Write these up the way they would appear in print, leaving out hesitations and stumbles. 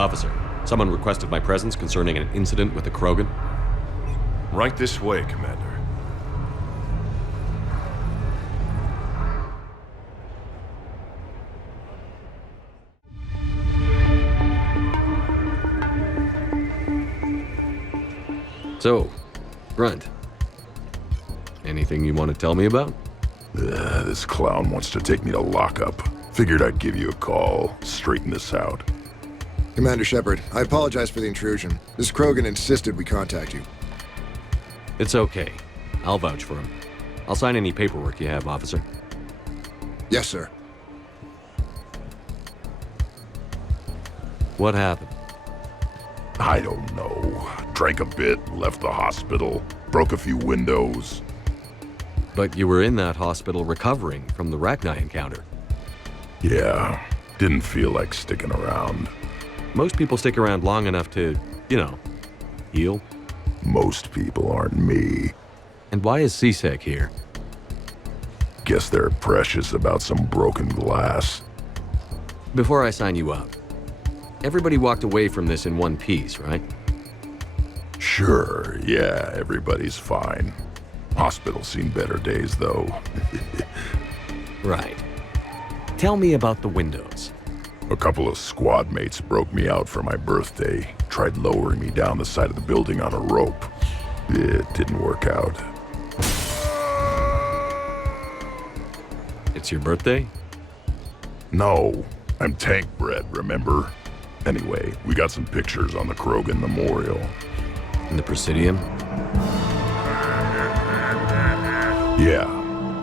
Officer, someone requested my presence concerning an incident with the Krogan. Right this way, Commander. So, Grunt, anything you want to tell me about? This clown wants to take me to lockup. Figured I'd give you a call, straighten this out. Commander Shepard, I apologize for the intrusion. This Krogan insisted we contact you. It's okay. I'll vouch for him. I'll sign any paperwork you have, officer. Yes, sir. What happened? I don't know. Drank a bit, left the hospital, broke a few windows. But you were in that hospital recovering from the Rachni encounter. Yeah, didn't feel like sticking around. Most people stick around long enough to, heal. Most people aren't me. And why is CSEC here? Guess they're precious about some broken glass. Before I sign you up, everybody walked away from this in one piece, right? Sure, yeah, everybody's fine. Hospital's seen better days, though. Right. Tell me about the windows. A couple of squad mates broke me out for my birthday, tried lowering me down the side of the building on a rope. It didn't work out. It's your birthday? No, I'm tank bred, remember? Anyway, we got some pictures on the Krogan Memorial. In the Presidium? Yeah,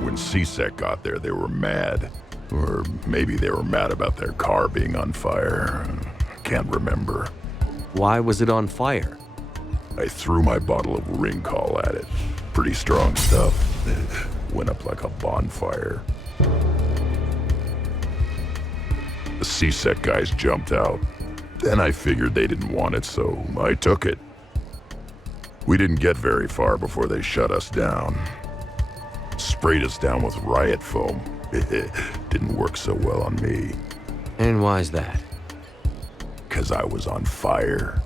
when CSEC got there, they were mad. Or maybe they were mad about their car being on fire. Can't remember. Why was it on fire? I threw my bottle of Ringcall at it. Pretty strong stuff. Went up like a bonfire. The CSEC guys jumped out. Then I figured they didn't want it, so I took it. We didn't get very far before they shut us down. Sprayed us down with riot foam. Didn't work so well on me. And why's that? 'Cause I was on fire.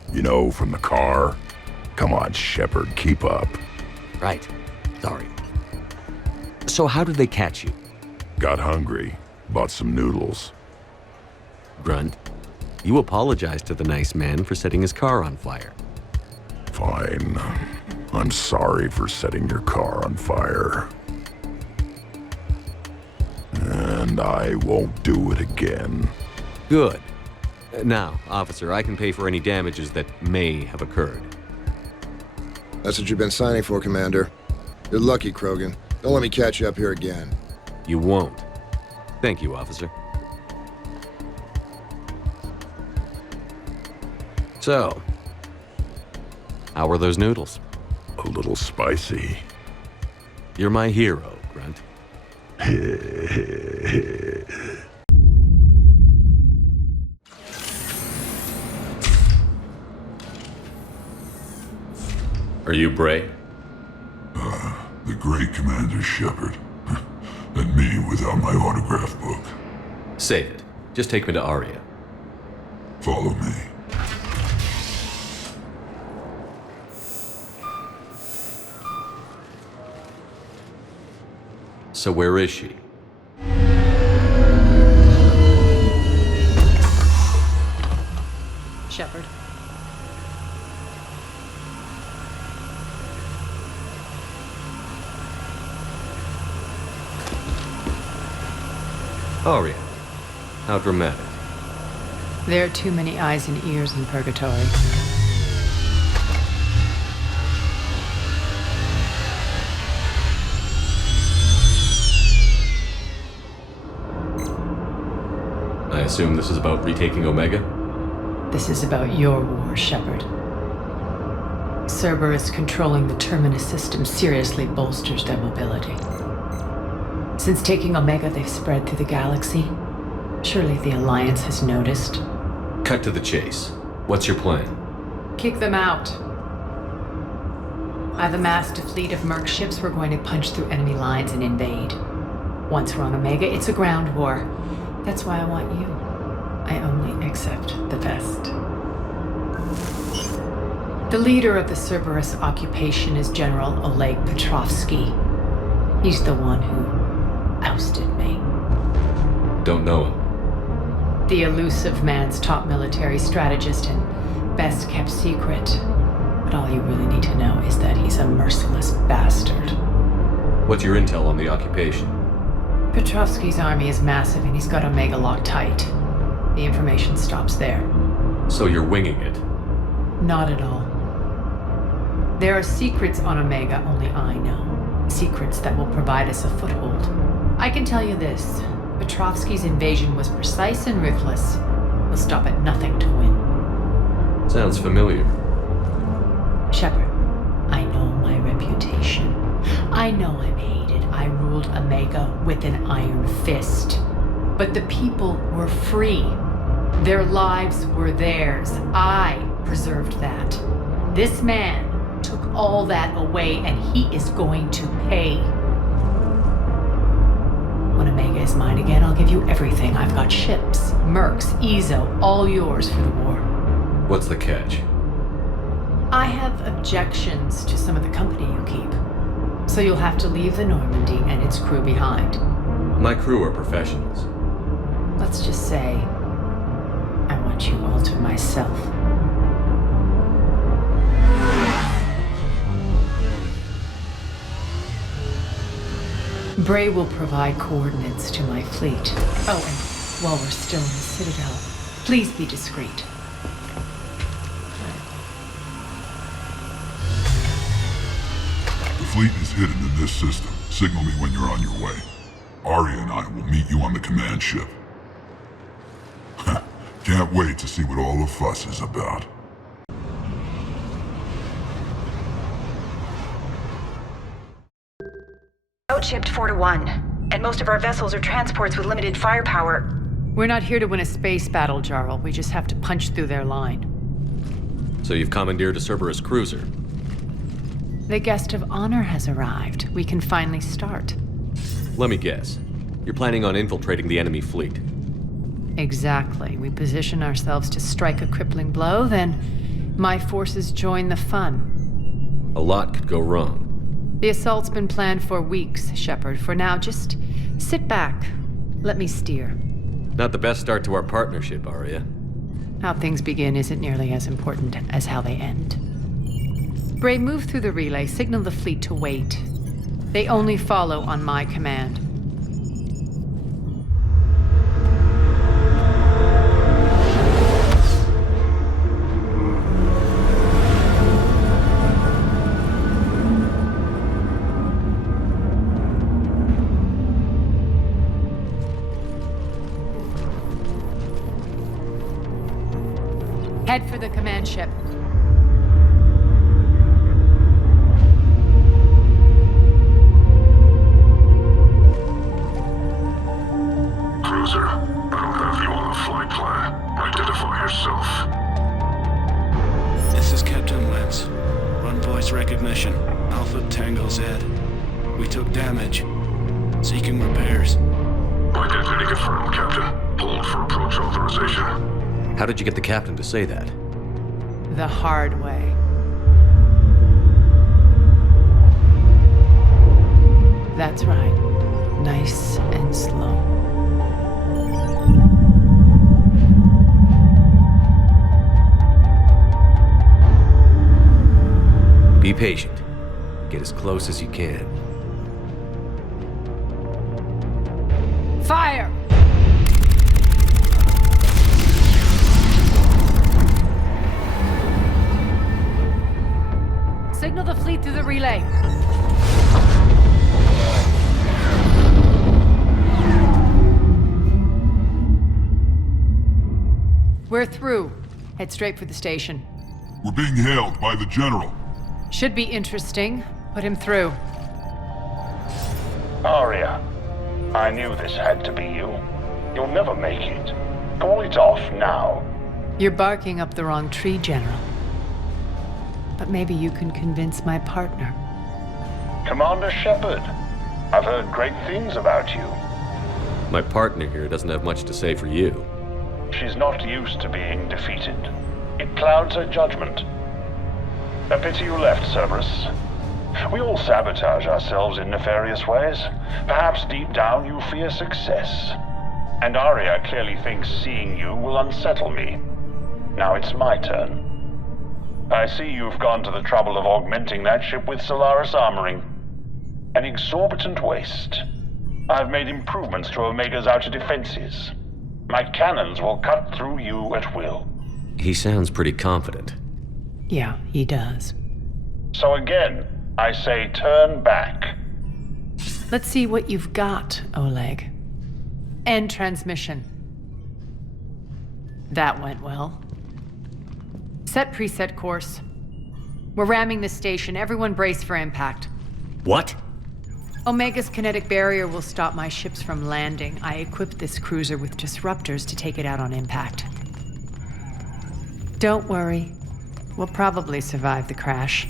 From the car. Come on, Shepard, keep up. Right. Sorry. So how did they catch you? Got hungry. Bought some noodles. Grunt, you apologized to the nice man for setting his car on fire. Fine. I'm sorry for setting your car on fire. And I won't do it again. Good. Now, officer, I can pay for any damages that may have occurred. That's what you've been signing for, Commander. You're lucky, Krogan. Don't let me catch you up here again. You won't. Thank you, officer. So, how were those noodles? A little spicy. You're my hero, Grunt. Are you Bray? The great Commander Shepard. And me without my autograph book. Save it. Just take me to Aria. Follow me. So where is she? Shepard. Aria. How dramatic. There are too many eyes and ears in Purgatory. I assume this is about retaking Omega? This is about your war, Shepard. Cerberus controlling the Terminus system seriously bolsters their mobility. Since taking Omega, they've spread through the galaxy. Surely the Alliance has noticed. Cut to the chase. What's your plan? Kick them out. I've amassed a fleet of merc ships. We're going to punch through enemy lines and invade. Once we're on Omega, it's a ground war. That's why I want you. I only accept the best. The leader of the Cerberus occupation is General Oleg Petrovsky. He's the one who ousted me. Don't know him. The elusive man's top military strategist and best kept secret. But all you really need to know is that he's a merciless bastard. What's your intel on the occupation? Petrovsky's army is massive and he's got Omega locked tight. The information stops there. So you're winging it? Not at all. There are secrets on Omega only I know. Secrets that will provide us a foothold. I can tell you this. Petrovsky's invasion was precise and ruthless. He'll stop at nothing to win. Sounds familiar. Shepard, I know my reputation. I know I'm hated. I ruled Omega with an iron fist. But the people were free. Their lives were theirs. I preserved that. This man took all that away, and he is going to pay. When Omega is mine again, I'll give you everything. I've got ships, mercs, Ezo, all yours for the war. What's the catch? I have objections to some of the company you keep. So you'll have to leave the Normandy and its crew behind. My crew are professionals. Let's just say, I want you all to myself. Bray will provide coordinates to my fleet. Oh, and while we're still in the Citadel, please be discreet. The fleet is hidden in this system. Signal me when you're on your way. Arya and I will meet you on the command ship. Can't wait to see what all the fuss is about. Outshipped 4-1, and most of our vessels are transports with limited firepower. We're not here to win a space battle, Jarl. We just have to punch through their line. So you've commandeered a Cerberus cruiser? The guest of honor has arrived. We can finally start. Let me guess. You're planning on infiltrating the enemy fleet? Exactly. We position ourselves to strike a crippling blow, then my forces join the fun. A lot could go wrong. The assault's been planned for weeks, Shepard. For now, just sit back. Let me steer. Not the best start to our partnership, Arya. How things begin isn't nearly as important as how they end. Bray, move through the relay. Signal the fleet to wait. They only follow on my command. Head for the command ship. Cruiser, I don't have you on the flight plan. Identify yourself. This is Captain Wentz. Run voice recognition. Alpha Tango Z. We took damage. Seeking repairs. Identity confirmed, Captain. Hold for approach authorization. How did you get the captain to say that? The hard way. That's right. Nice and slow. Be patient. Get as close as you can. Fire! Signal the fleet through the relay. We're through. Head straight for the station. We're being hailed by the General. Should be interesting. Put him through. Arya, I knew this had to be you. You'll never make it. Call it off now. You're barking up the wrong tree, General. But maybe you can convince my partner. Commander Shepard, I've heard great things about you. My partner here doesn't have much to say for you. She's not used to being defeated. It clouds her judgment. A pity you left, Cerberus. We all sabotage ourselves in nefarious ways. Perhaps deep down you fear success. And Aria clearly thinks seeing you will unsettle me. Now it's my turn. I see you've gone to the trouble of augmenting that ship with Solaris armoring. An exorbitant waste. I've made improvements to Omega's outer defenses. My cannons will cut through you at will. He sounds pretty confident. Yeah, he does. So again, I say turn back. Let's see what you've got, Oleg. End transmission. That went well. Set preset course. We're ramming the station. Everyone brace for impact. What? Omega's kinetic barrier will stop my ships from landing. I equipped this cruiser with disruptors to take it out on impact. Don't worry. We'll probably survive the crash.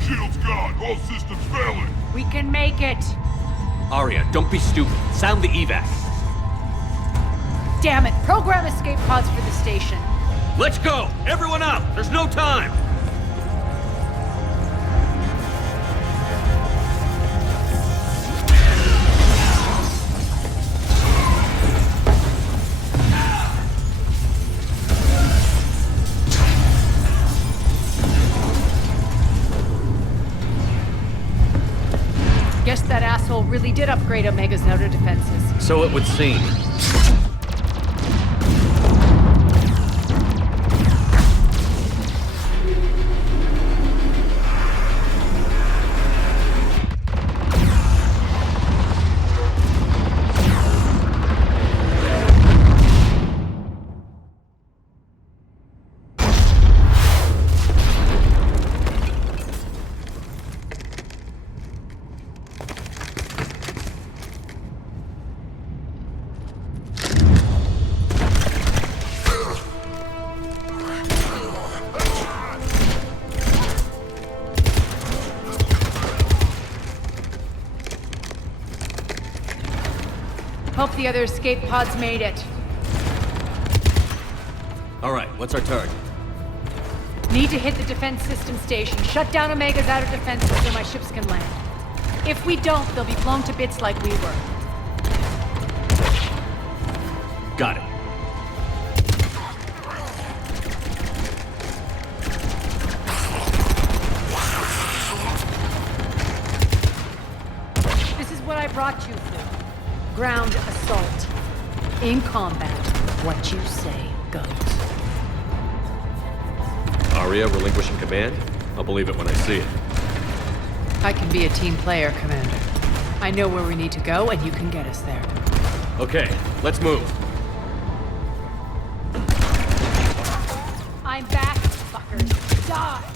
Shield's gone. All systems failing. We can make it! Aria, don't be stupid. Sound the evac. Damn it! Program escape pods for the station. Let's go! Everyone out! There's no time! Guess that asshole really did upgrade Omega's outer defenses. So it would seem. Hope the other escape pods made it. All right, what's our target? Need to hit the defense system station. Shut down Omega's outer defenses so my ships can land. If we don't, they'll be blown to bits like we were. Got it. This is what I brought you for. Ground assault. In combat, what you say goes. Aria relinquishing command? I'll believe it when I see it. I can be a team player, Commander. I know where we need to go, and you can get us there. Okay, let's move. I'm back, fuckers. Die!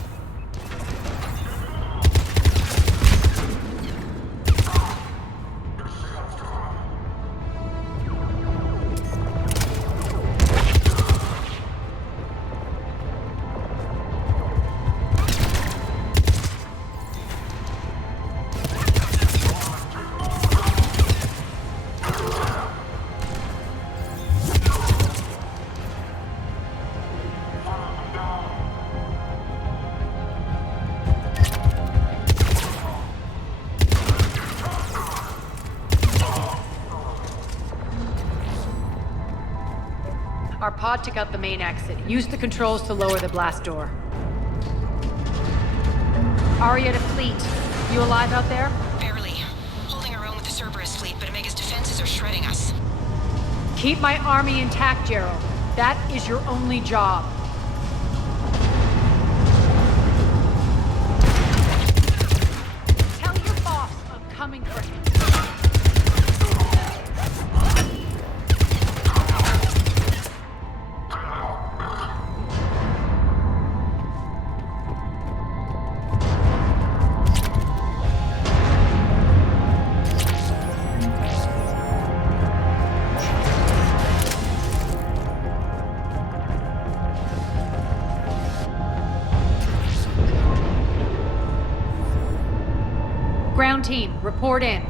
Our pod took out the main exit. Use the controls to lower the blast door. Aria to fleet. You alive out there? Barely. Holding our own with the Cerberus fleet, but Omega's defenses are shredding us. Keep my army intact, Gerald. That is your only job. Tell your boss I'm coming for him. Ground team, report in.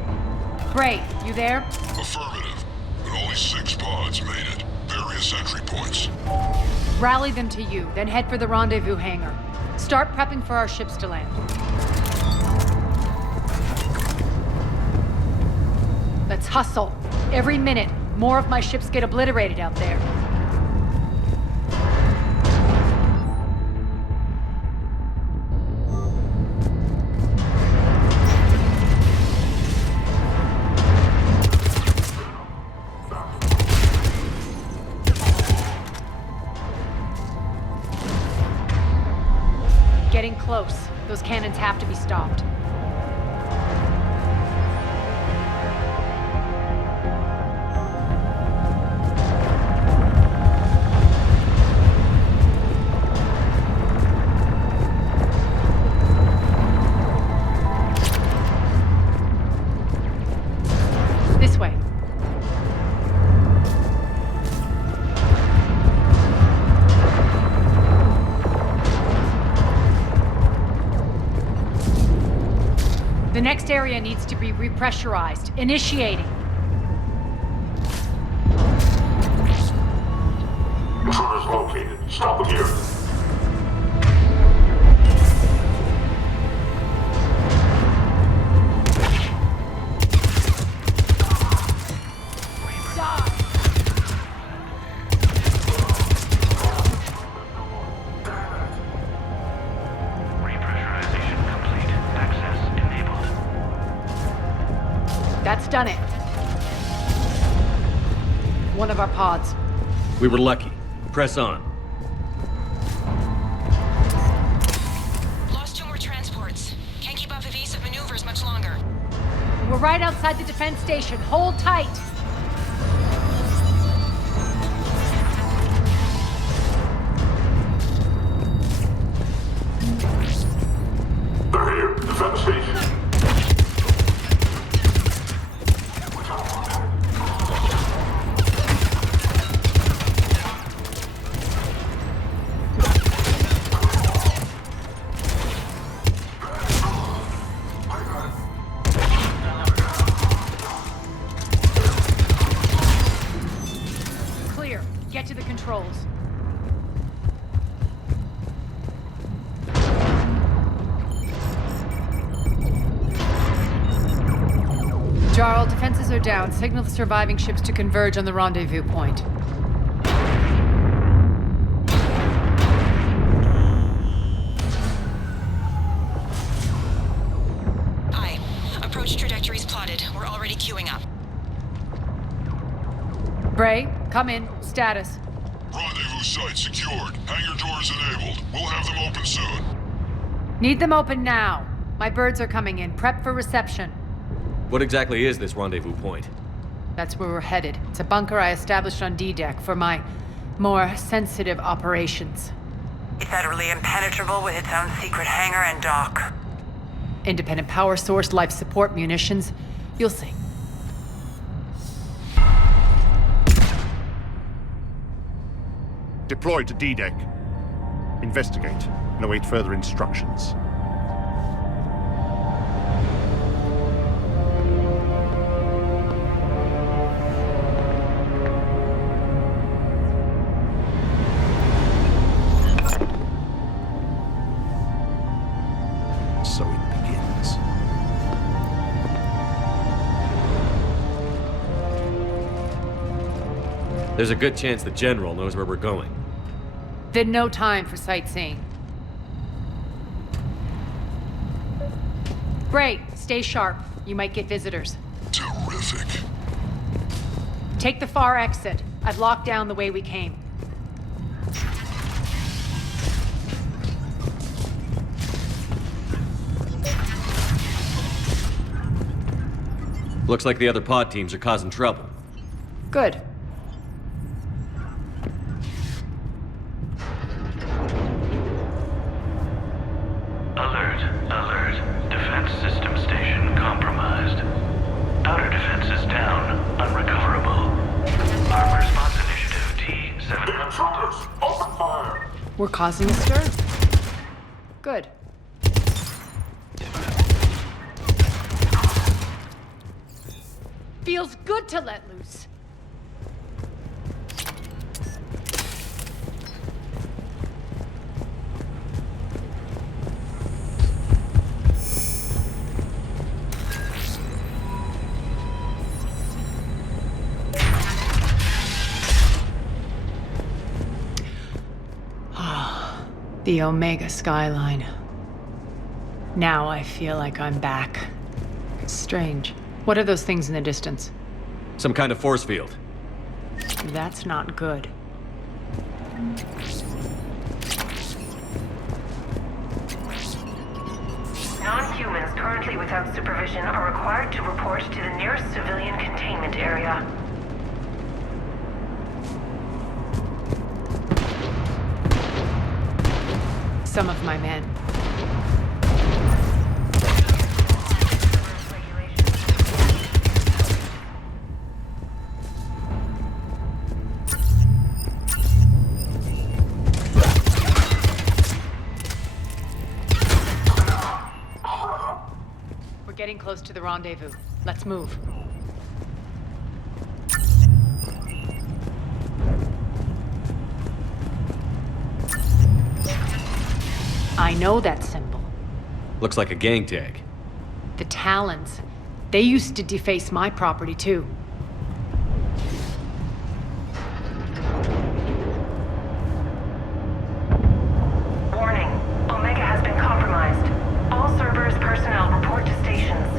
Bray, you there? Affirmative, but only 6 pods made it. Various entry points. Rally them to you, then head for the rendezvous hangar. Start prepping for our ships to land. Let's hustle. Every minute, more of my ships get obliterated out there. Getting close. Those cannons have to be stopped. This way. The next area needs to be repressurized. Initiating. Intruders located. Stop them here. Repressurization complete. Access enabled. That's done it. One of our pods. We were lucky. Press on. Lost 2 more transports. Can't keep up evasive maneuvers much longer. We're right outside the defense station. Hold tight. They're here. Defend the station. Clear. Get to the controls. Jarl, defenses are down. Signal the surviving ships to converge on the rendezvous point. Aye. Approach trajectories plotted. We're already queuing up. Bray, come in. Status. Rendezvous site secured. Hangar doors enabled. We'll have them open soon. Need them open now. My birds are coming in. Prep for reception. What exactly is this rendezvous point? That's where we're headed. It's a bunker I established on D-Deck for my more sensitive operations. It's utterly impenetrable with its own secret hangar and dock. Independent power source, life support, munitions. You'll see. Deploy to D-Deck. Investigate and await further instructions. So it begins. There's a good chance the General knows where we're going. Then no time for sightseeing. Bray, stay sharp. You might get visitors. Terrific. Take the far exit. I've locked down the way we came. Looks like the other pod teams are causing trouble. Good. Alert, alert. Defense system station compromised. Outer defenses down, unrecoverable. Armed response initiative T7. Intruders! Open fire! We're causing a stir. Good. Feels good to let loose. The Omega skyline. Now I feel like I'm back. Strange. What are those things in the distance? Some kind of force field. That's not good. Non-humans currently without supervision are required to report to the nearest civilian containment area. Some of my men. We're getting close to the rendezvous. Let's move. I know that symbol. Looks like a gang tag. The Talons. They used to deface my property, too. Warning. Omega has been compromised. All Cerberus personnel report to stations.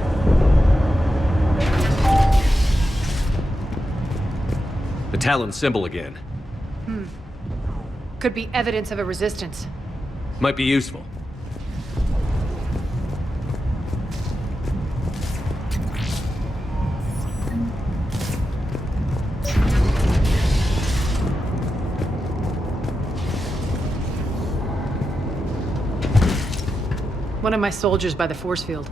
The Talon symbol again. Could be evidence of a resistance. Might be useful. One of my soldiers by the force field.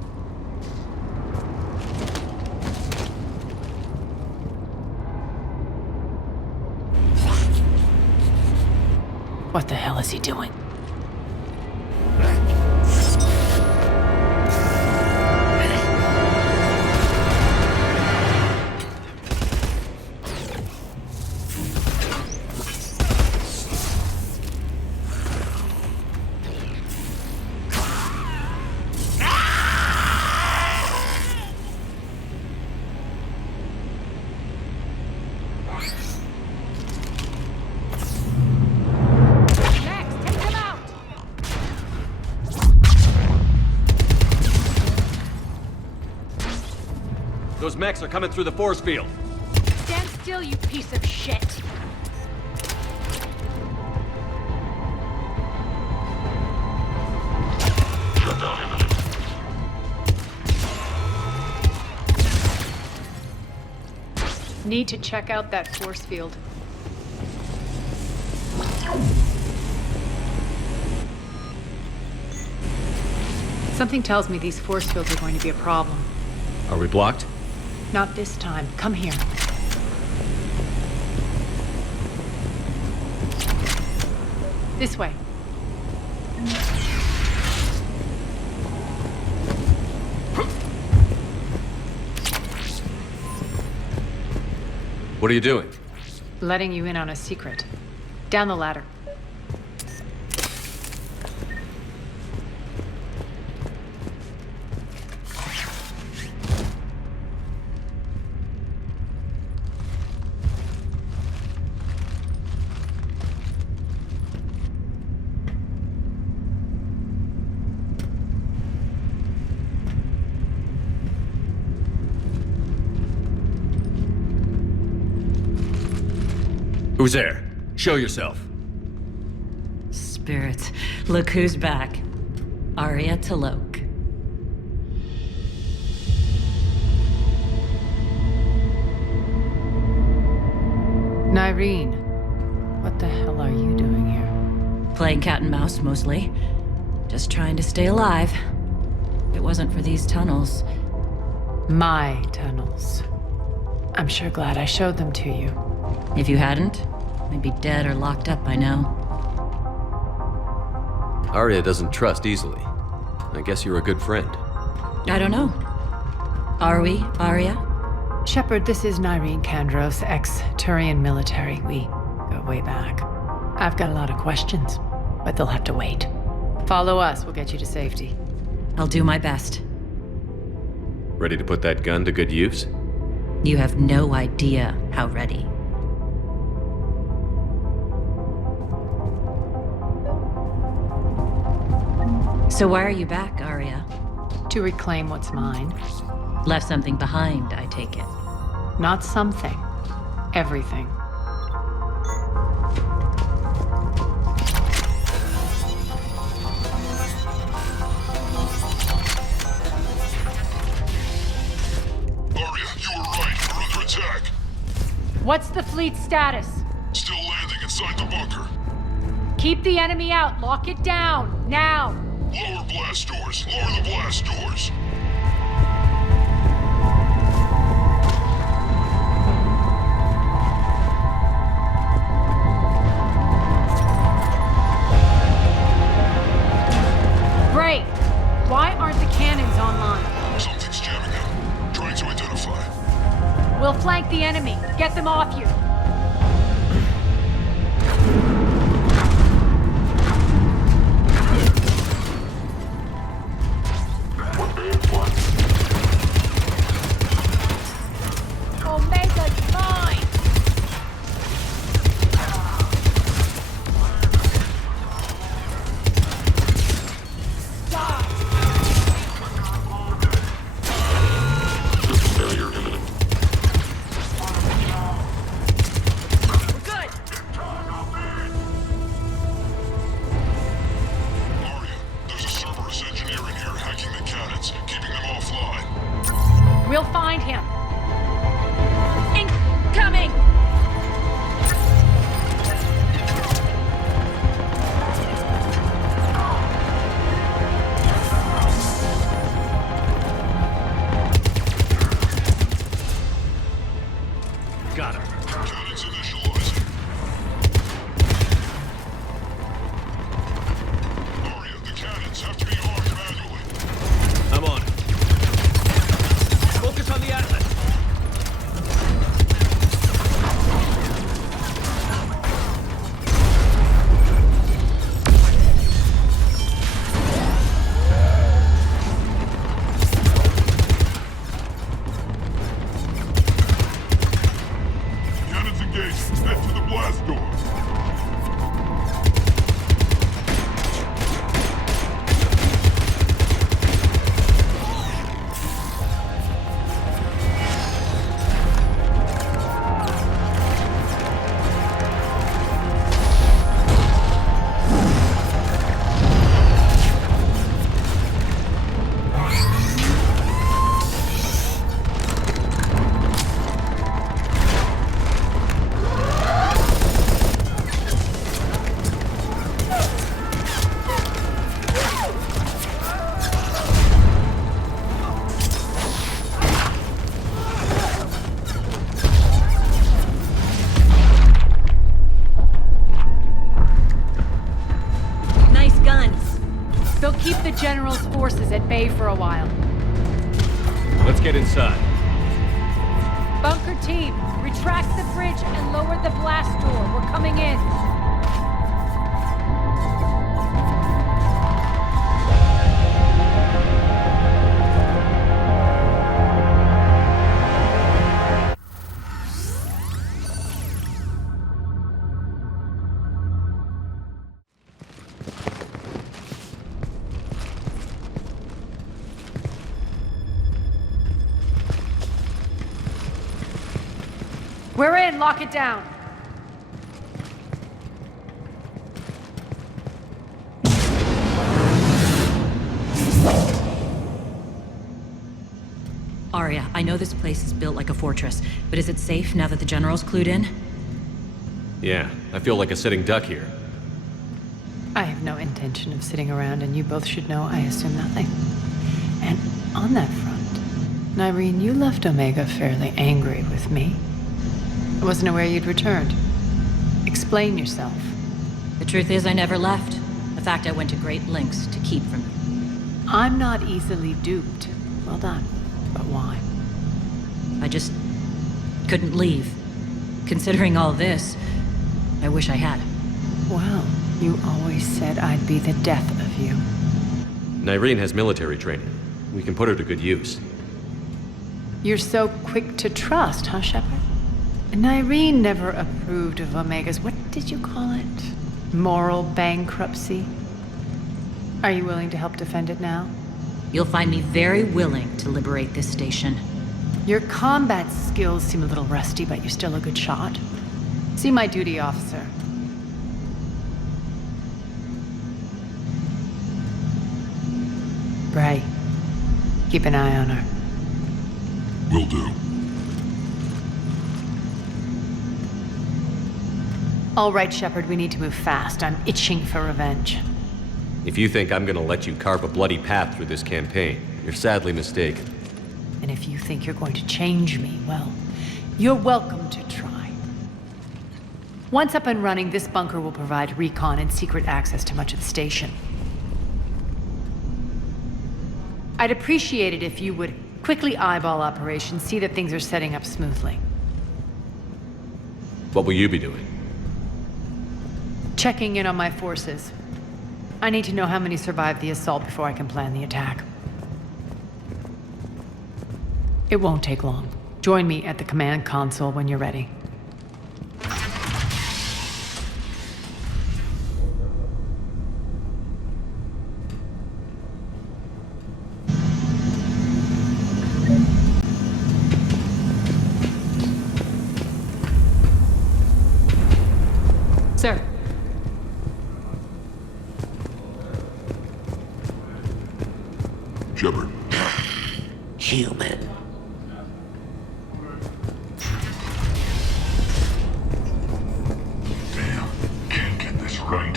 What the hell is he doing? Those mechs are coming through the force field. Stand still, you piece of shit! Need to check out that force field. Something tells me these force fields are going to be a problem. Are we blocked? Not this time. Come here. This way. What are you doing? Letting you in on a secret. Down the ladder. Who's there? Show yourself. Spirits, look who's back. Aria Talok. Nyreen, what the hell are you doing here? Playing cat and mouse, mostly. Just trying to stay alive. If it wasn't for these tunnels. My tunnels. I'm sure glad I showed them to you. If you hadn't, I'd be dead or locked up by now. Arya doesn't trust easily. I guess you're a good friend. I don't know. Are we, Aria? Shepard, this is Nyreen Kandros, ex-Turian military. We go way back. I've got a lot of questions, but they'll have to wait. Follow us, we'll get you to safety. I'll do my best. Ready to put that gun to good use? You have no idea how ready. So why are you back, Arya? To reclaim what's mine. Left something behind, I take it. Not something. Everything. Arya, you were right. We're under attack. What's the fleet's status? Still landing inside the bunker. Keep the enemy out. Lock it down. Now. Lower blast doors. Lower the blast doors. Great. Why aren't the cannons online? Something's jamming them. Trying to identify. We'll flank the enemy. Get them off you. Omega's mine! We'll find him. Incoming! Got him. Cannons initializing. Arya, the cannons have to be armed manually. I'm on it. Focus on the Atlas. Cannons engaged. Head to the blast door. Nice guns. They'll keep the General's forces at bay for a while. Let's get inside. Bunker team, retract the bridge and lower the blast door. We're coming in. We're in. Lock it down. Arya, I know this place is built like a fortress, but is it safe now that the General's clued in? Yeah, I feel like a sitting duck here. I have no intention of sitting around, and you both should know I assume nothing. And on that front, Nyreen, you left Omega fairly angry with me. I wasn't aware you'd returned. Explain yourself. The truth is I never left. The fact I went to great lengths to keep from you. I'm not easily duped. Well done. But why? I just Couldn't leave. Considering all this, I wish I had. Well, you always said I'd be the death of you. Nyreen has military training. We can put her to good use. You're so quick to trust, huh, Shepard? Nyreen never approved of Omega's, what did you call it? Moral bankruptcy? Are you willing to help defend it now? You'll find me very willing to liberate this station. Your combat skills seem a little rusty, but you're still a good shot. See my duty officer. Bray, keep an eye on her. Will do. All right, Shepard, we need to move fast. I'm itching for revenge. If you think I'm gonna let you carve a bloody path through this campaign, you're sadly mistaken. And if you think you're going to change me, well, you're welcome to try. Once up and running, this bunker will provide recon and secret access to much of the station. I'd appreciate it if you would quickly eyeball operations, see that things are setting up smoothly. What will you be doing? Checking in on my forces. I need to know how many survived the assault before I can plan the attack. It won't take long. Join me at the command console when you're ready. Sir. Shepard. Human. Damn, can't get this right.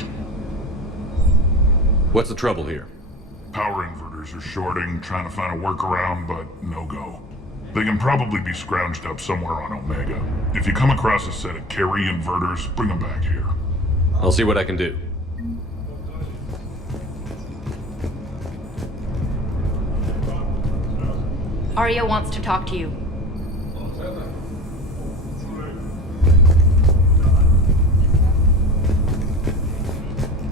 What's the trouble here? Power inverters are shorting, trying to find a workaround, but no go. They can probably be scrounged up somewhere on Omega. If you come across a set of carry inverters, bring them back here. I'll see what I can do. Arya wants to talk to you.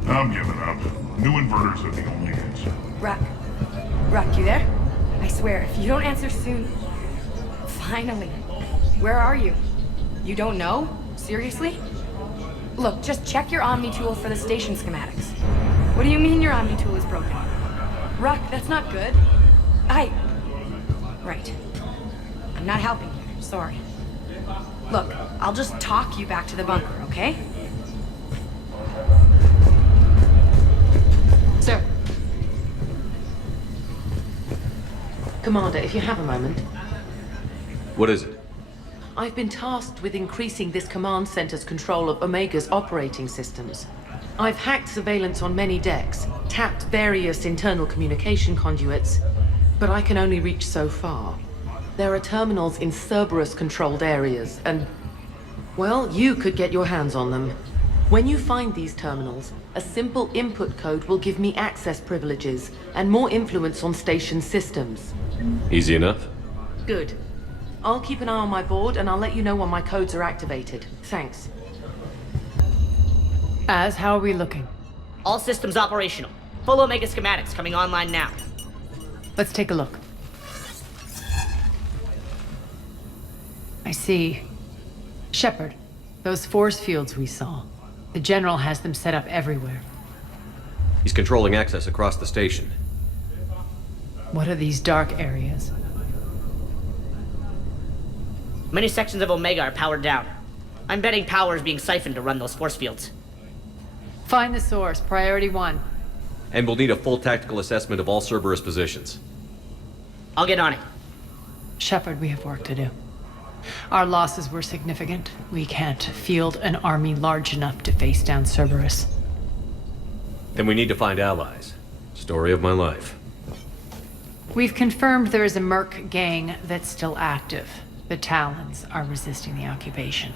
I'm giving up. New inverters are the only answer. Rock, you there? I swear, if you don't answer soon... Finally. Where are you? You don't know? Seriously? Look, just check your Omni tool for the station schematics. What do you mean your Omni tool is broken? Rock, that's not good. Right. I'm not helping you. Sorry. Look, I'll just talk you back to the bunker, okay? Sir. Commander, if you have a moment. What is it? I've been tasked with increasing this command center's control of Omega's operating systems. I've hacked surveillance on many decks, tapped various internal communication conduits, but I can only reach so far. There are terminals in Cerberus-controlled areas, and... well, you could get your hands on them. When you find these terminals, a simple input code will give me access privileges and more influence on station systems. Easy enough? Good. I'll keep an eye on my board, and I'll let you know when my codes are activated. Thanks. How are we looking? All systems operational. Full Omega schematics coming online now. Let's take a look. I see. Shepard, those force fields we saw. The General has them set up everywhere. He's controlling access across the station. What are these dark areas? Many sections of Omega are powered down. I'm betting power is being siphoned to run those force fields. Find the source, priority 1. And we'll need a full tactical assessment of all Cerberus positions. I'll get on it. Shepard, we have work to do. Our losses were significant. We can't field an army large enough to face down Cerberus. Then we need to find allies. Story of my life. We've confirmed there is a Merc gang that's still active. The Talons are resisting the occupation.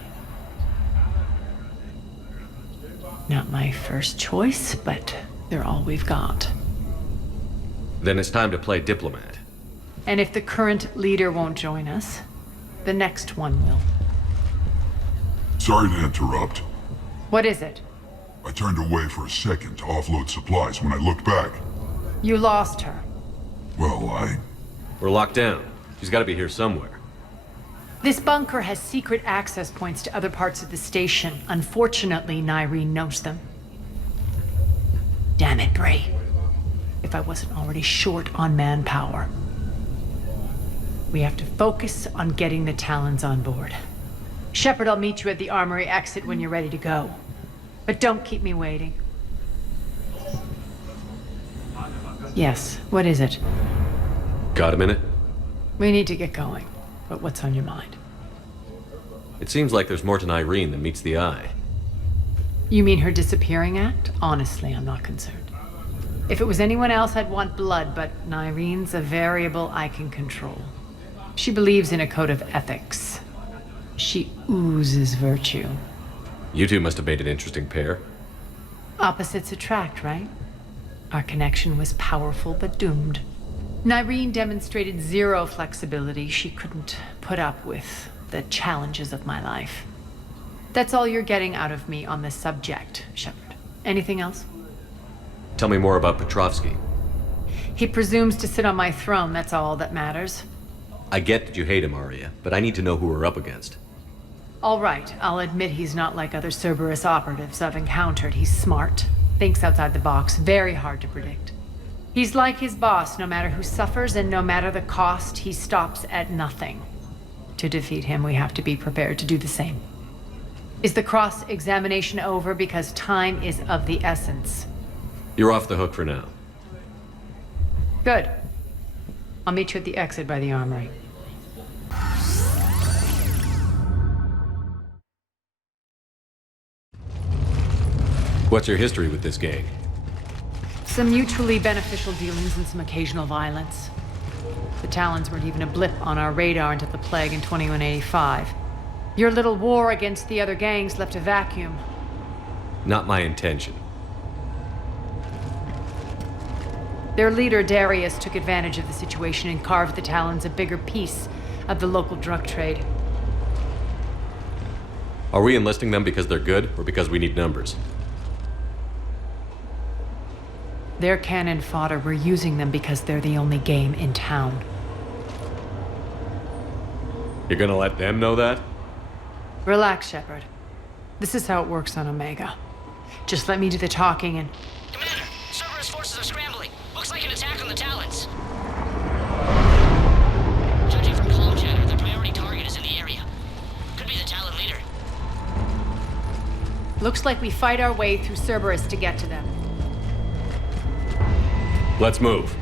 Not my first choice, but they're all we've got. Then it's time to play diplomat. And if the current leader won't join us, The next one will. Sorry to interrupt. What is it? I turned away for a second to offload supplies. When I looked back, You lost her. well, We're locked down. She's gotta be here somewhere. This bunker has secret access points to other parts of the station. Unfortunately, Nyreen knows them. Damn it, Bray. If I wasn't already short on manpower. We have to focus on getting the Talons on board. Shepard, I'll meet you at the armory exit when you're ready to go. But don't keep me waiting. Yes, what is it? Got a minute? We need to get going. But what's on your mind? It seems like there's more to Nyreen than meets the eye. You mean her disappearing act? Honestly, I'm not concerned. If it was anyone else, I'd want blood, but Nyreen's a variable I can control. She believes in a code of ethics. She oozes virtue. You two must have made an interesting pair. Opposites attract, right? Our connection was powerful but doomed. Nyreen demonstrated zero flexibility. She couldn't put up with the challenges of my life. That's all you're getting out of me on this subject, Shepard. Anything else? Tell me more about Petrovsky. He presumes to sit on my throne, that's all that matters. I get that you hate him, Arya, but I need to know who we're up against. All right, I'll admit he's not like other Cerberus operatives I've encountered. He's smart, thinks outside the box, very hard to predict. He's like his boss, no matter who suffers and no matter the cost, he stops at nothing. To defeat him, we have to be prepared to do the same. Is the cross-examination over? Because time is of the essence. You're off the hook for now. Good. I'll meet you at the exit by the armory. What's your history with this gang? Some mutually beneficial dealings and some occasional violence. The Talons weren't even a blip on our radar until the plague in 2185. Your little war against the other gangs left a vacuum. Not my intention. Their leader, Darius, took advantage of the situation and carved the Talons a bigger piece of the local drug trade. Are we enlisting them because they're good, or because we need numbers? They're cannon fodder. We're using them because they're the only game in town. You're gonna let them know that? Relax, Shepard. This is how it works on Omega. Just let me do the talking and... Commander, Cerberus forces are scrambling. Looks like an attack on the Talons. Judging from comm chatter, their priority target is in the area. Could be the Talon leader. Looks like we fight our way through Cerberus to get to them. Let's move.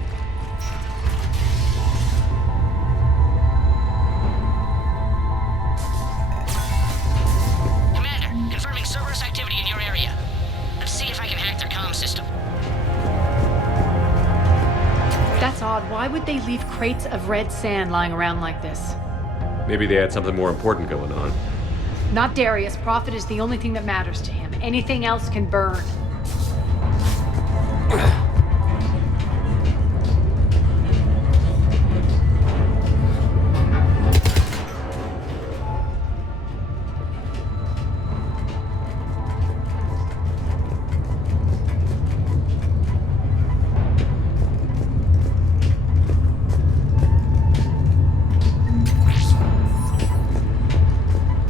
Commander, confirming Cerberus activity in your area. Let's see if I can hack their comm system. That's odd. Why would they leave crates of red sand lying around like this? Maybe they had something more important going on. Not Darius. Profit is the only thing that matters to him. Anything else can burn.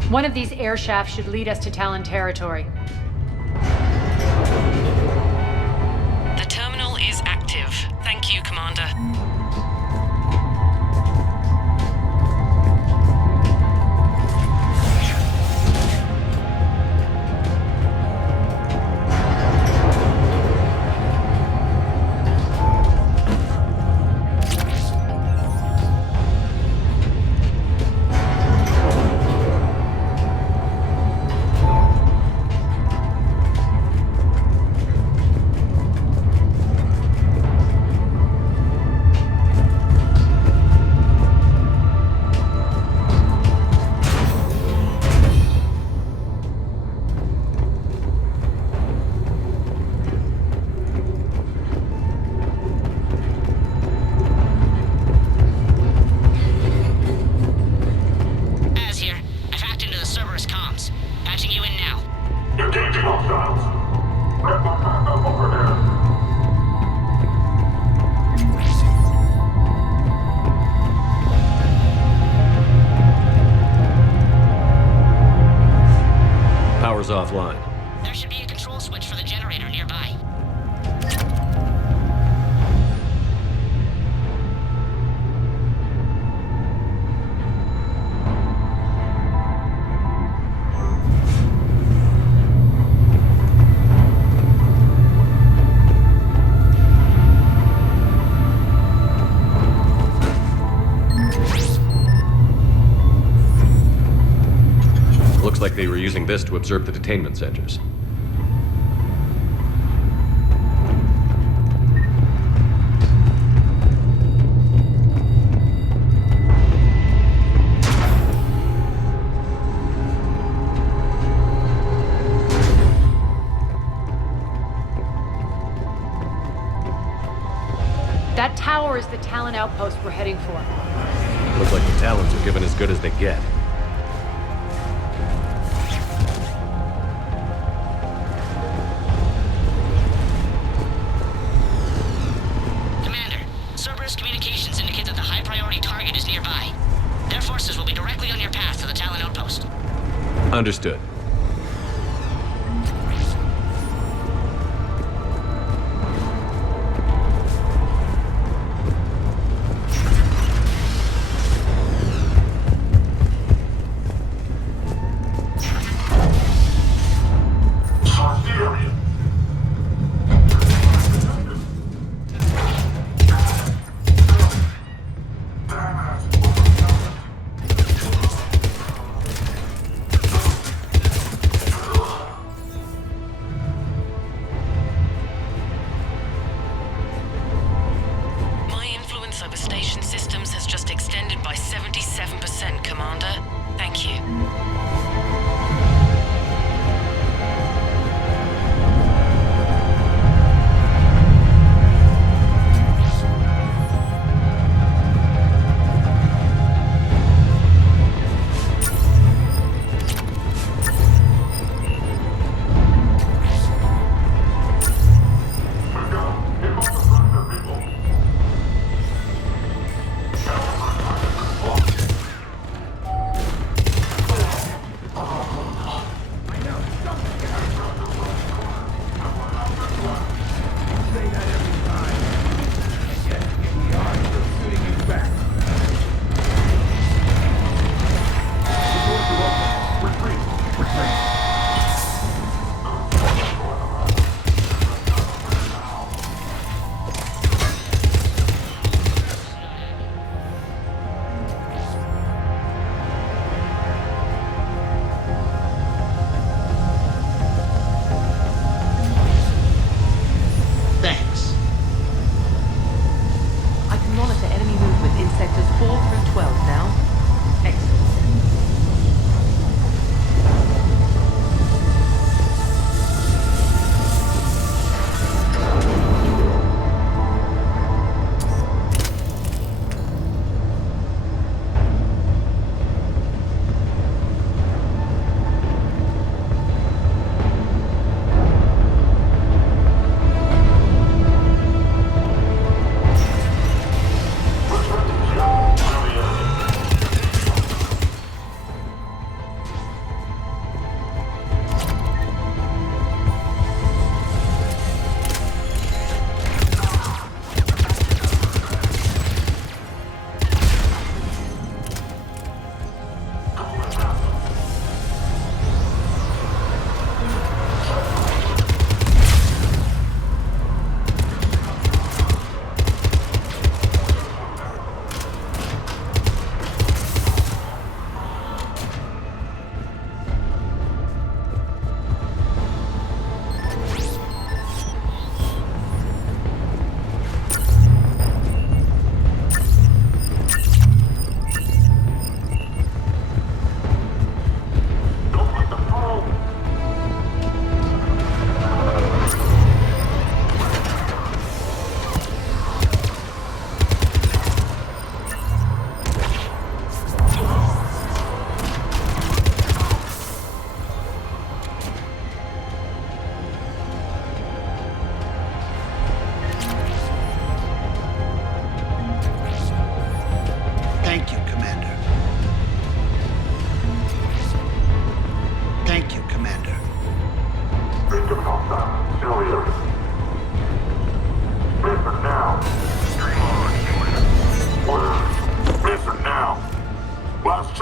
One of these air shafts should lead us to Talon territory. The terminal is active. Thank you, Commander. offline. There should be a control switch for the generator nearby. Looks like they were using this to observe the detainment centers. That tower is the Talon outpost we're heading for. Looks like the Talons are given as good as they get. Commander, Cerberus communications indicate that the high-priority target is nearby. Their forces will be directly on your path to the Talon outpost. Understood.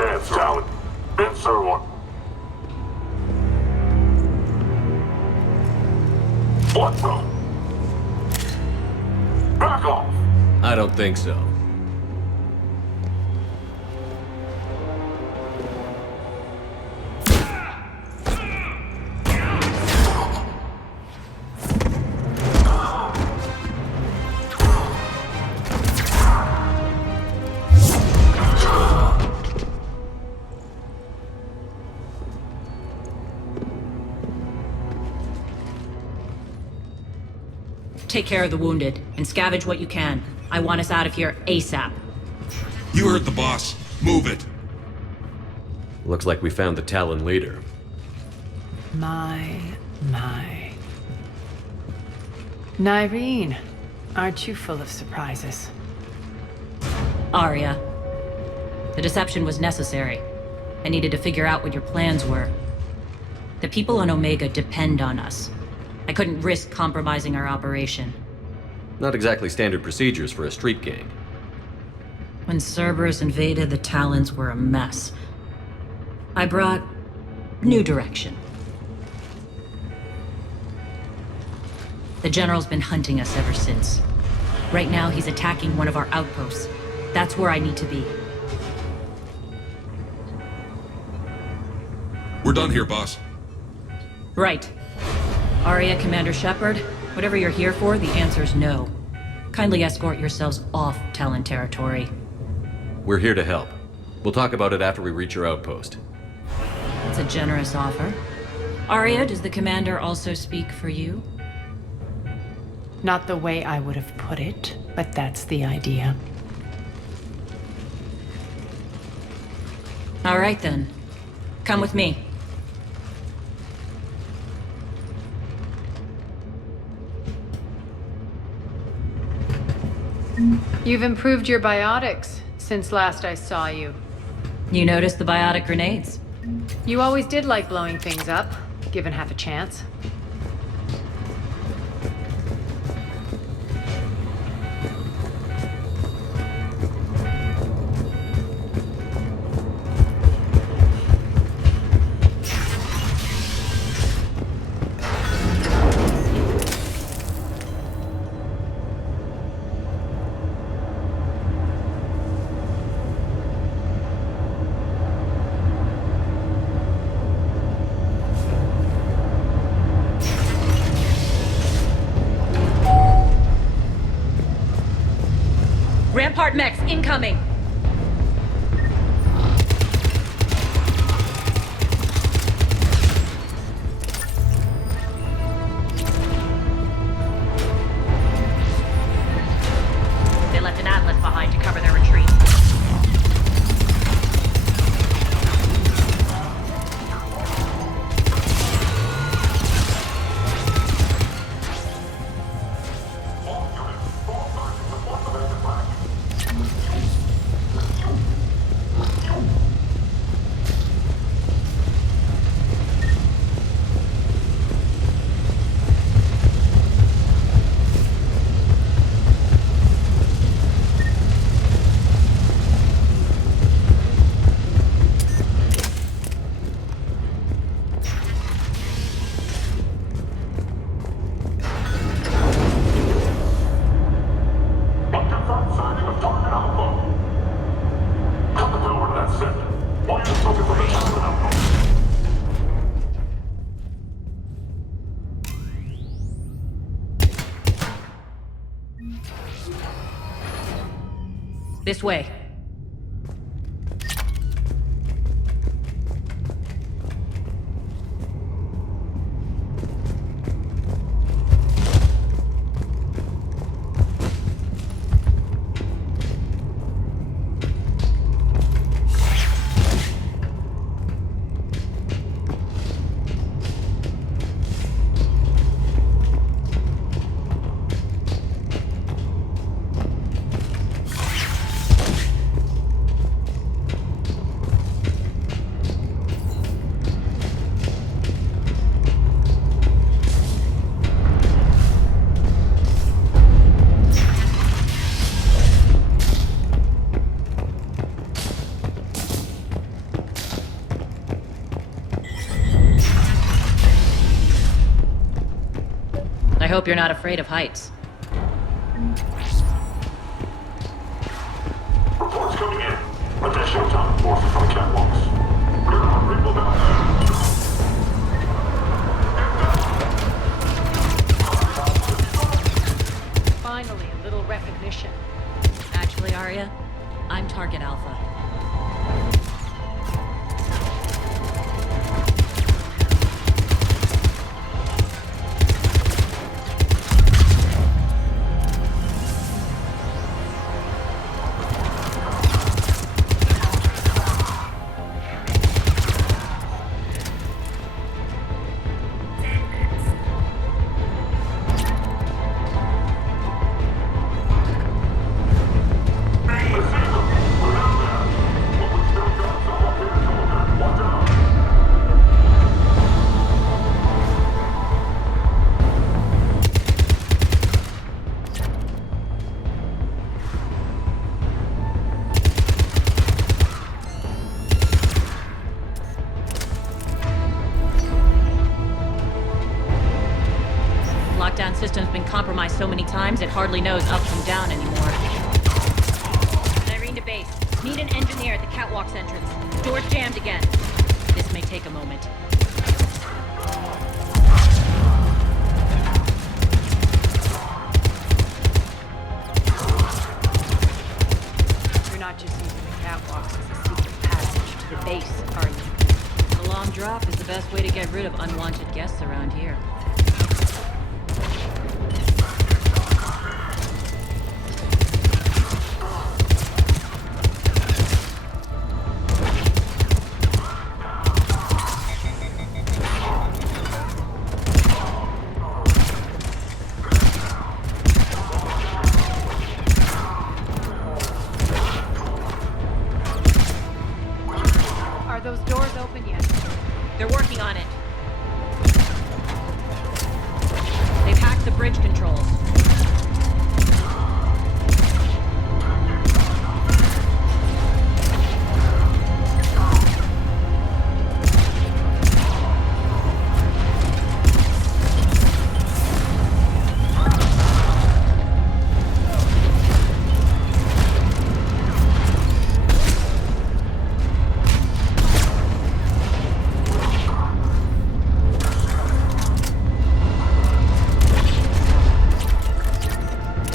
Answer, Talon. Answer one. What the? Back off. I don't think so. Take care of the wounded, and scavenge what you can. I want us out of here ASAP. You heard the boss. Move it. Looks like we found the Talon leader. My. Nyreen, aren't you full of surprises? Arya. The deception was necessary. I needed to figure out what your plans were. The people on Omega depend on us. I couldn't risk compromising our operation. Not exactly standard procedures for a street gang. When Cerberus invaded, the Talons were a mess. I brought new direction. The General's been hunting us ever since. Right now, he's attacking one of our outposts. That's where I need to be. We're done here, boss. Right. Arya, Commander Shepard, whatever you're here for, the answer's no. Kindly escort yourselves off Talon territory. We're here to help. We'll talk about it after we reach your outpost. That's a generous offer. Arya, does the Commander also speak for you? Not the way I would have put it, but that's the idea. All right then. Come with me. You've improved your biotics since last I saw you. You noticed the biotic grenades? You always did like blowing things up, given half a chance. Rampart mechs incoming! They left an atlas behind to cover their retreat. This way. I hope you're not afraid of heights. Reports coming in. Attention time. Forces on catwalks. There are people down there. Finally, a little recognition. Actually, Arya, I'm Target Alpha. System's been compromised so many times it hardly knows up from down anymore. Irene to base. Need an engineer at the catwalk's entrance. Door's jammed again. This may take a moment. You're not just using the catwalks as a secret passage to the base, are you? The long drop is the best way to get rid of unwanted guests around here.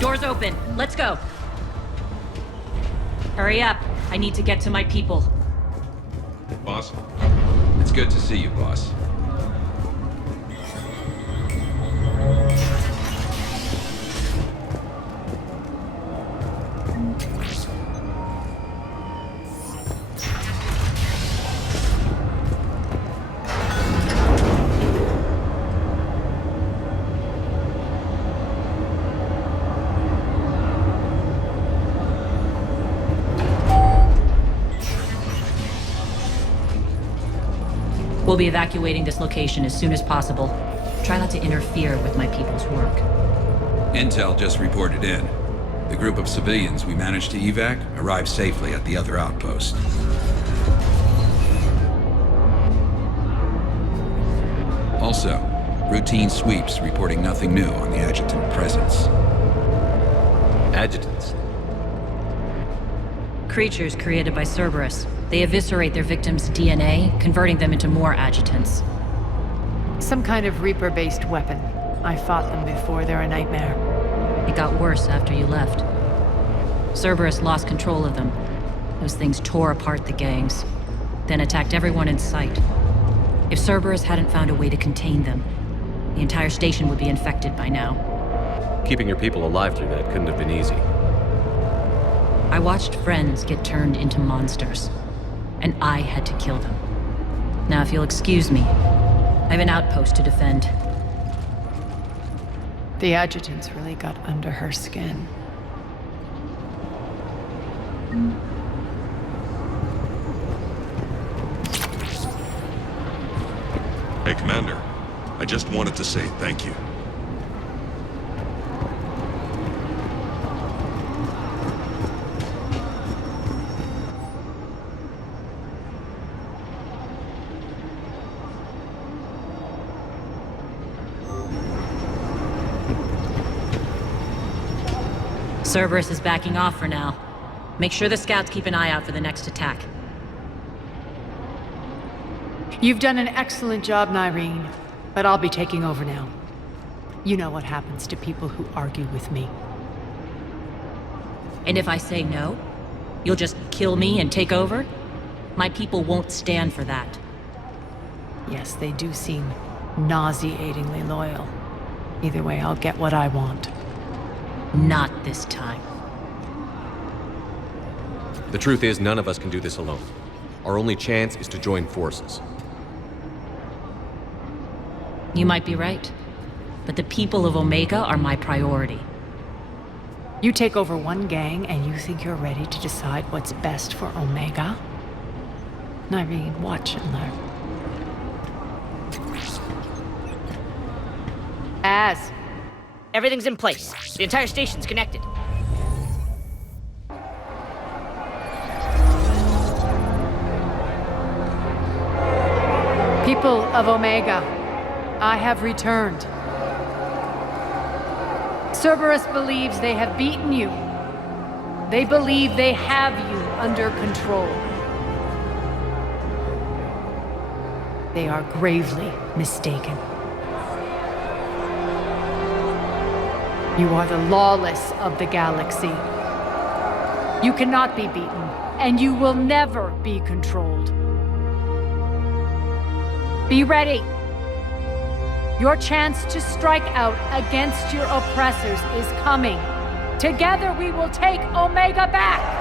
Door's open. Let's go. Hurry up. I need to get to my people. Boss? It's good to see you, boss. We'll be evacuating this location as soon as possible. Try not to interfere with my people's work. Intel just reported in. The group of civilians we managed to evac arrived safely at the other outpost. Also, routine sweeps reporting nothing new on the adjutant presence. Adjutants? Creatures created by Cerberus. They eviscerate their victims' DNA, converting them into more adjutants. Some kind of Reaper-based weapon. I fought them before, they're a nightmare. It got worse after you left. Cerberus lost control of them. Those things tore apart the gangs, then attacked everyone in sight. If Cerberus hadn't found a way to contain them, the entire station would be infected by now. Keeping your people alive through that couldn't have been easy. I watched friends get turned into monsters, and I had to kill them. Now, if you'll excuse me, I have an outpost to defend. The adjutants really got under her skin. Hey, Commander. I just wanted to say thank you. Cerberus is backing off for now. Make sure the scouts keep an eye out for the next attack. You've done an excellent job, Nyreen, but I'll be taking over now. You know what happens to people who argue with me. And if I say no, you'll just kill me and take over? My people won't stand for that. Yes, they do seem nauseatingly loyal. Either way, I'll get what I want. Not this time. The truth is, none of us can do this alone. Our only chance is to join forces. You might be right, but the people of Omega are my priority. You take over one gang and you think you're ready to decide what's best for Omega? Nyreen, watch and learn. Everything's in place. The entire station's connected. People of Omega, I have returned. Cerberus believes they have beaten you. They believe they have you under control. They are gravely mistaken. You are the lawless of the galaxy. You cannot be beaten, and you will never be controlled. Be ready. Your chance to strike out against your oppressors is coming. Together we will take Omega back!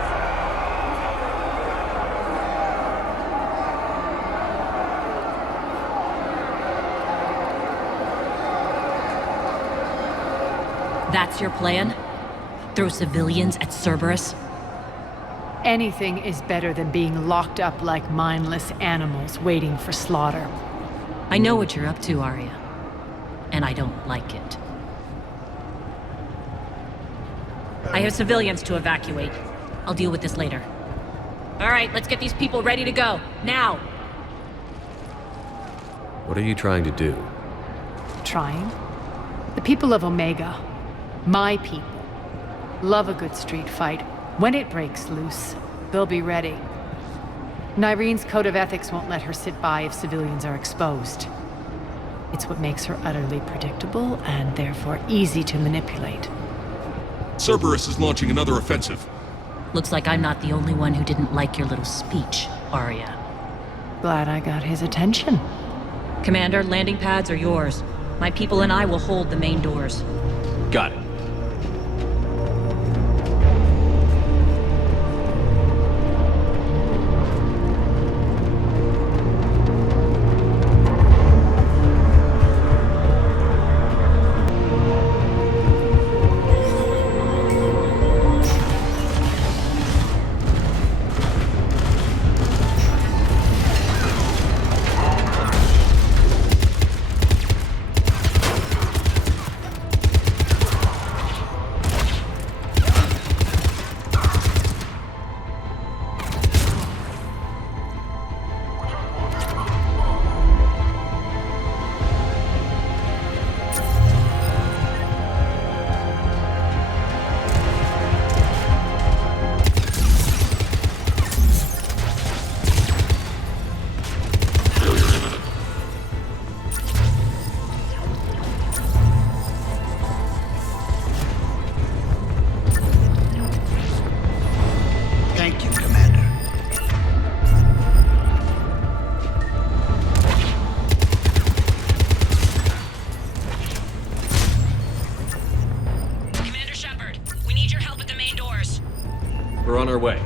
That's your plan? Throw civilians at Cerberus? Anything is better than being locked up like mindless animals waiting for slaughter. I know what you're up to, Arya. And I don't like it. I have civilians to evacuate. I'll deal with this later. All right, let's get these people ready to go. Now! What are you trying to do? Trying? The people of Omega, my people, love a good street fight. When it breaks loose, they'll be ready. Nyreen's code of ethics won't let her sit by if civilians are exposed. It's what makes her utterly predictable and therefore easy to manipulate. Cerberus is launching another offensive. Looks like I'm not the only one who didn't like your little speech, Arya. Glad I got his attention. Commander, landing pads are yours. My people and I will hold the main doors. Got it. We're on our way.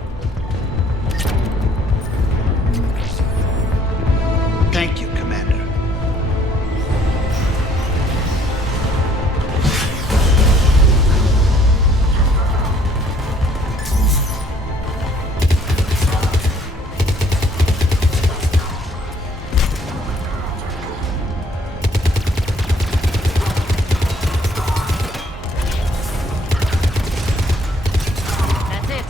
Thank you, Commander. That's it.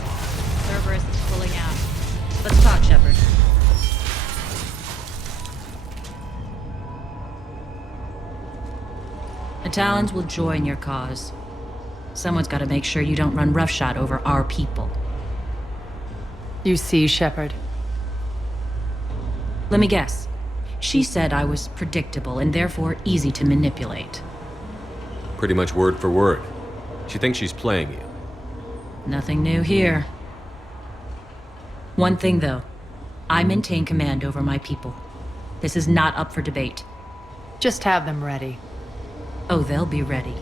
Cerberus is pulling out. Let's talk, Shepard. The Talons will join your cause. Someone's got to make sure you don't run roughshod over our people. You see, Shepard. Let me guess. She said I was predictable and therefore easy to manipulate. Pretty much word for word. She thinks she's playing you. Nothing new here. One thing, though. I maintain command over my people. This is not up for debate. Just have them ready. Oh, they'll be ready.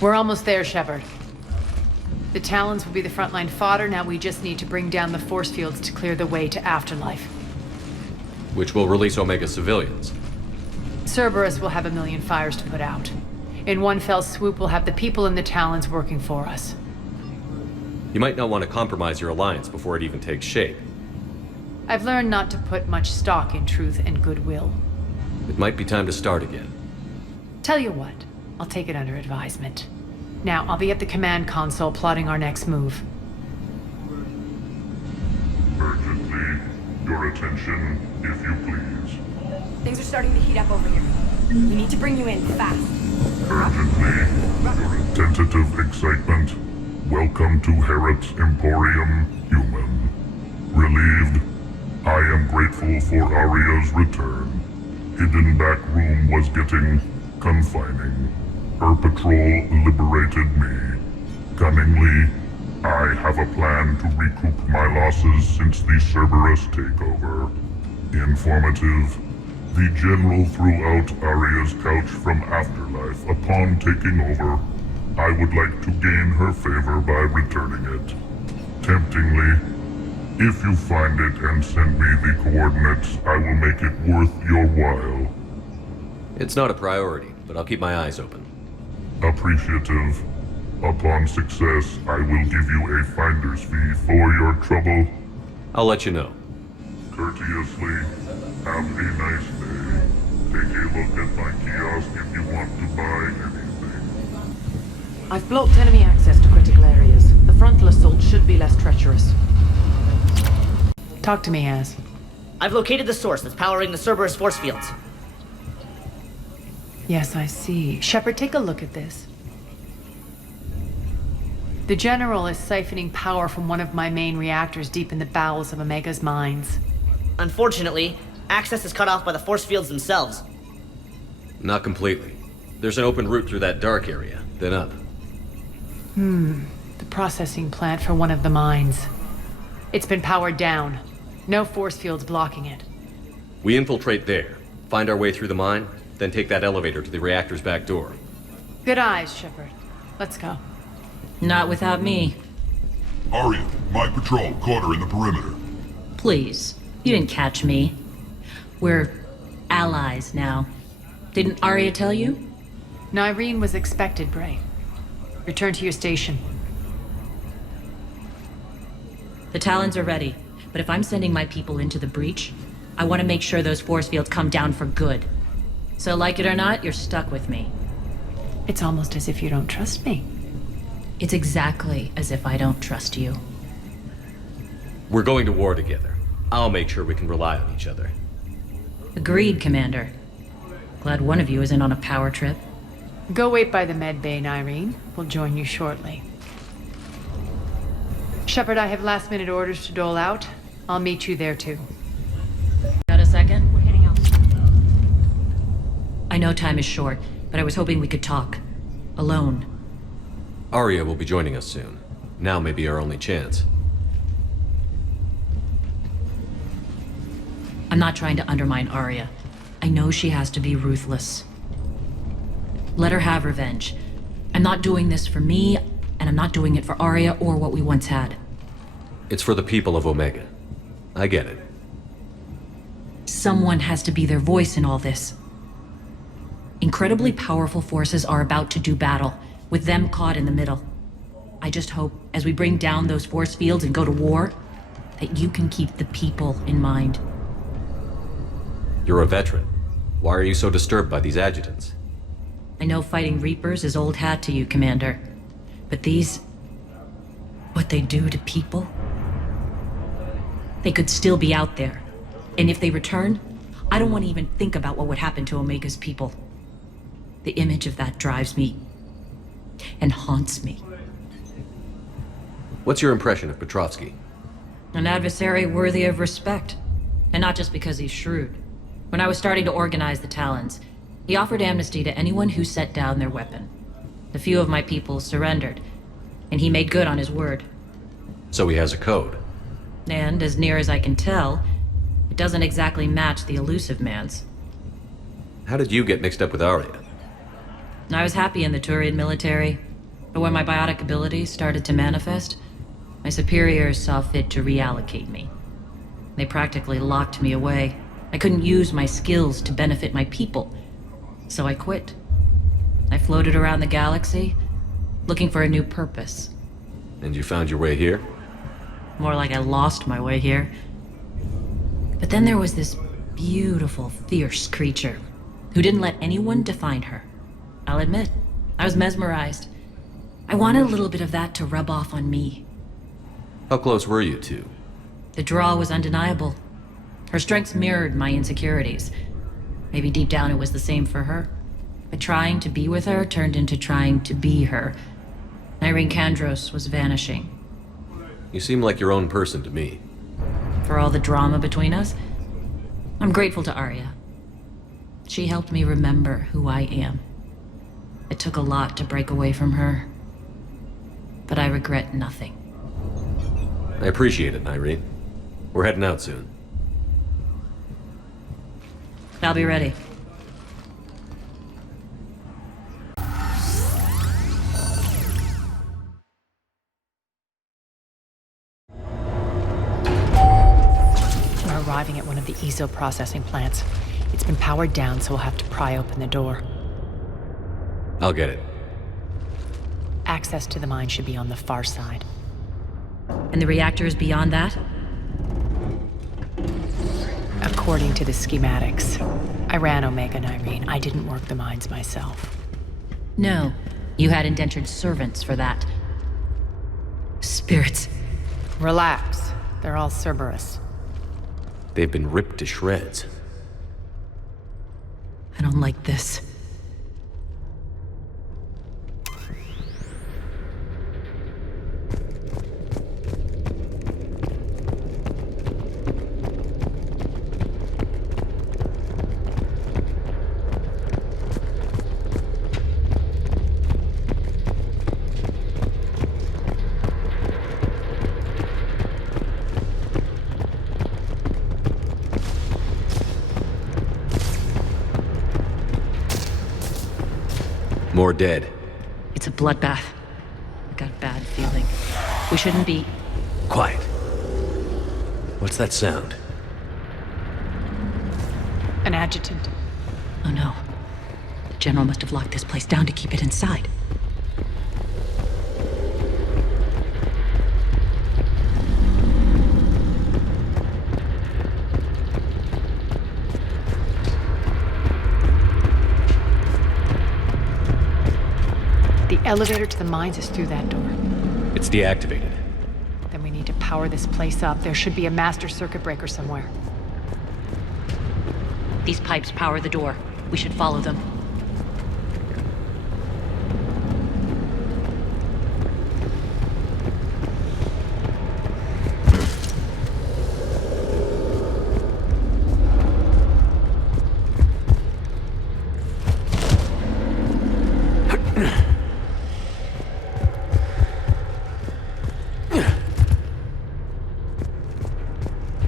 We're almost there, Shepard. The Talons will be the frontline fodder. Now we just need to bring down the force fields to clear the way to Afterlife. Which will release Omega civilians. Cerberus will have 1,000,000 fires to put out. In one fell swoop, we'll have the people in the Talons working for us. You might not want to compromise your alliance before it even takes shape. I've learned not to put much stock in truth and goodwill. It might be time to start again. Tell you what, I'll take it under advisement. Now, I'll be at the command console plotting our next move. Urgently, your attention, if you please. Things are starting to heat up over here. We need to bring you in, fast. Urgently, your tentative excitement. Welcome to Herod's Emporium, human. Relieved, I am grateful for Aria's return. Hidden back room was getting confining. Her patrol liberated me. Cunningly, I have a plan to recoup my losses since the Cerberus takeover. Informative, the General threw out Aria's couch from Afterlife upon taking over. I would like to gain her favor by returning it. Temptingly, if you find it and send me the coordinates, I will make it worth your while. It's not a priority, but I'll keep my eyes open. Appreciative. Upon success, I will give you a finder's fee for your trouble. I'll let you know. Courteously, have a nice day. Take a look at my kiosk if you want to buy anything. I've blocked enemy access to critical areas. The frontal assault should be less treacherous. Talk to me, Az. I've located the source that's powering the Cerberus force fields. Yes, I see. Shepard, take a look at this. The General is siphoning power from one of my main reactors deep in the bowels of Omega's mines. Unfortunately, access is cut off by the force fields themselves. Not completely. There's an open route through that dark area, then up. The processing plant for one of the mines. It's been powered down. No force fields blocking it. We infiltrate there, find our way through the mine, then take that elevator to the reactor's back door. Good eyes, Shepard. Let's go. Not without me. Aria, my patrol, caught her in the perimeter. Please. You didn't catch me. We're allies now. Didn't Aria tell you? Nyreen was expected, Bray. Return to your station. The Talons are ready, but if I'm sending my people into the breach, I want to make sure those force fields come down for good. So like it or not, you're stuck with me. It's almost as if you don't trust me. It's exactly as if I don't trust you. We're going to war together. I'll make sure we can rely on each other. Agreed, Commander. Glad one of you isn't on a power trip. Go wait by the med bay, Nyreen. We'll join you shortly. Shepard, I have last-minute orders to dole out. I'll meet you there, too. Got a second? We're heading out. I know time is short, but I was hoping we could talk. Alone. Aria will be joining us soon. Now may be our only chance. I'm not trying to undermine Aria. I know she has to be ruthless. Let her have revenge. I'm not doing this for me, and I'm not doing it for Aria or what we once had. It's for the people of Omega. I get it. Someone has to be their voice in all this. Incredibly powerful forces are about to do battle, with them caught in the middle. I just hope, as we bring down those force fields and go to war, that you can keep the people in mind. You're a veteran. Why are you so disturbed by these adjutants? I know fighting Reapers is old hat to you, Commander. But these... what they do to people? They could still be out there. And if they return, I don't want to even think about what would happen to Omega's people. The image of that drives me and haunts me. What's your impression of Petrovsky? An adversary worthy of respect. And not just because he's shrewd. When I was starting to organize the Talons, he offered amnesty to anyone who set down their weapon. A few of my people surrendered, and he made good on his word. So he has a code. And, as near as I can tell, it doesn't exactly match the elusive man's. How did you get mixed up with Aria? I was happy in the Turian military, but when my biotic abilities started to manifest, my superiors saw fit to reallocate me. They practically locked me away. I couldn't use my skills to benefit my people, so I quit. I floated around the galaxy, looking for a new purpose. And you found your way here? More like I lost my way here. But then there was this beautiful, fierce creature who didn't let anyone define her. I'll admit, I was mesmerized. I wanted a little bit of that to rub off on me. How close were you two? The draw was undeniable. Her strengths mirrored my insecurities. Maybe deep down it was the same for her. But trying to be with her turned into trying to be her. Irene Kandros was vanishing. You seem like your own person to me. For all the drama between us, I'm grateful to Aria. She helped me remember who I am. It took a lot to break away from her, but I regret nothing. I appreciate it, Irene. We're heading out soon. I'll be ready. We're arriving at one of the ESO processing plants. It's been powered down, so we'll have to pry open the door. I'll get it. Access to the mine should be on the far side. And the reactor is beyond that? According to the schematics. I ran Omega and Irene. I didn't work the mines myself. No. You had indentured servants for that. Spirits. Relax. They're all Cerberus. They've been ripped to shreds. I don't like this. More dead. It's a bloodbath. I got a bad feeling. We shouldn't be... Quiet. What's that sound? An adjutant. Oh no. The General must have locked this place down to keep it inside. The elevator to the mines is through that door. It's deactivated. Then we need to power this place up. There should be a master circuit breaker somewhere. These pipes power the door. We should follow them.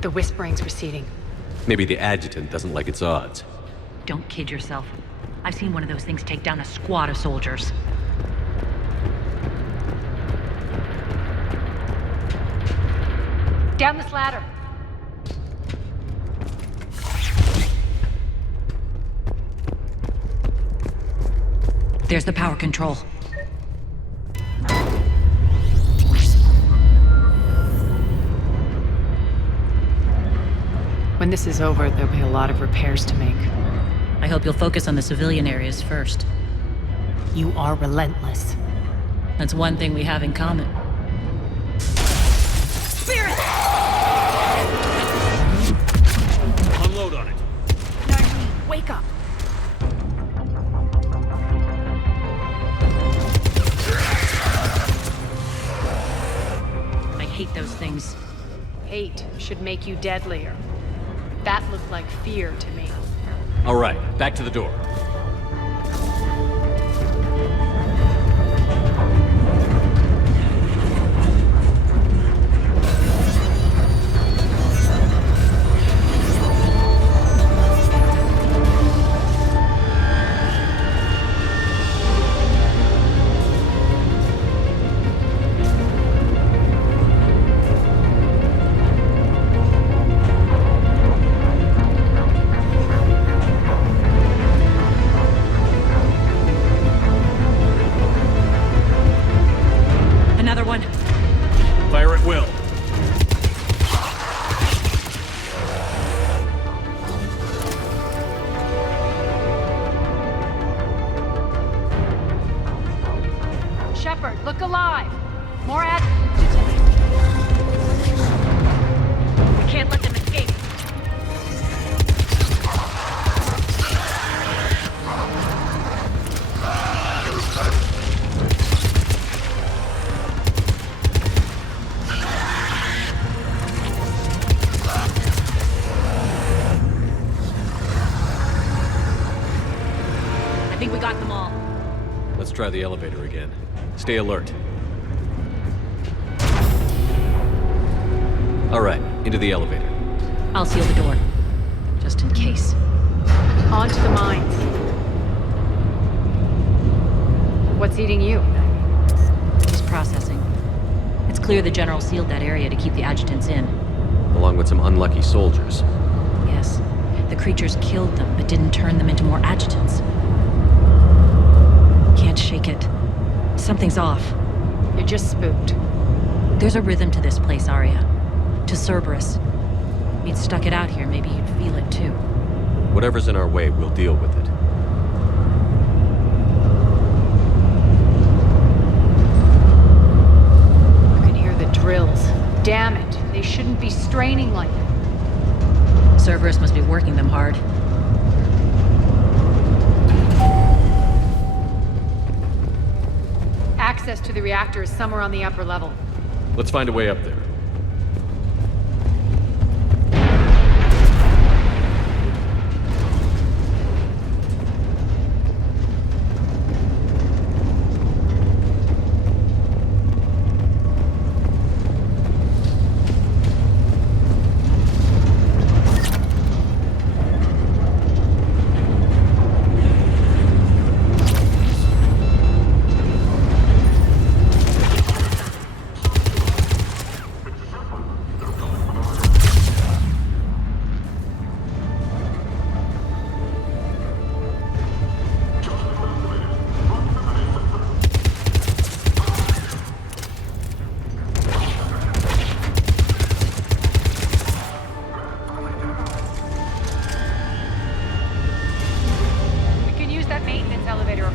The whispering's receding. Maybe the adjutant doesn't like its odds. Don't kid yourself. I've seen one of those things take down a squad of soldiers. Down this ladder. There's the power control. When this is over, there'll be a lot of repairs to make. I hope you'll focus on the civilian areas first. You are relentless. That's one thing we have in common. Spirit! Unload on it. Narni, wake up. I hate those things. Hate should make you deadlier. That looked like fear to me. All right, back to the door. Fire at will. Shepard, look alive! More ad... We can't let them escape. I think we got them all. Let's try the elevator again. Stay alert. All right, into the elevator. I'll seal the door. Just in case. On to the mines. What's eating you? Just processing. It's clear the General sealed that area to keep the adjutants in. Along with some unlucky soldiers. Yes. The creatures killed them, but didn't turn them into more adjutants. Can't shake it. Something's off. You're just spooked. There's a rhythm to this place, Arya. To Cerberus. If you'd stuck it out here, maybe you'd feel it too. Whatever's in our way, we'll deal with it. You can hear the drills. Damn it. They shouldn't be straining like that. Cerberus must be working them hard. Access to the reactor is somewhere on the upper level. Let's find a way up there.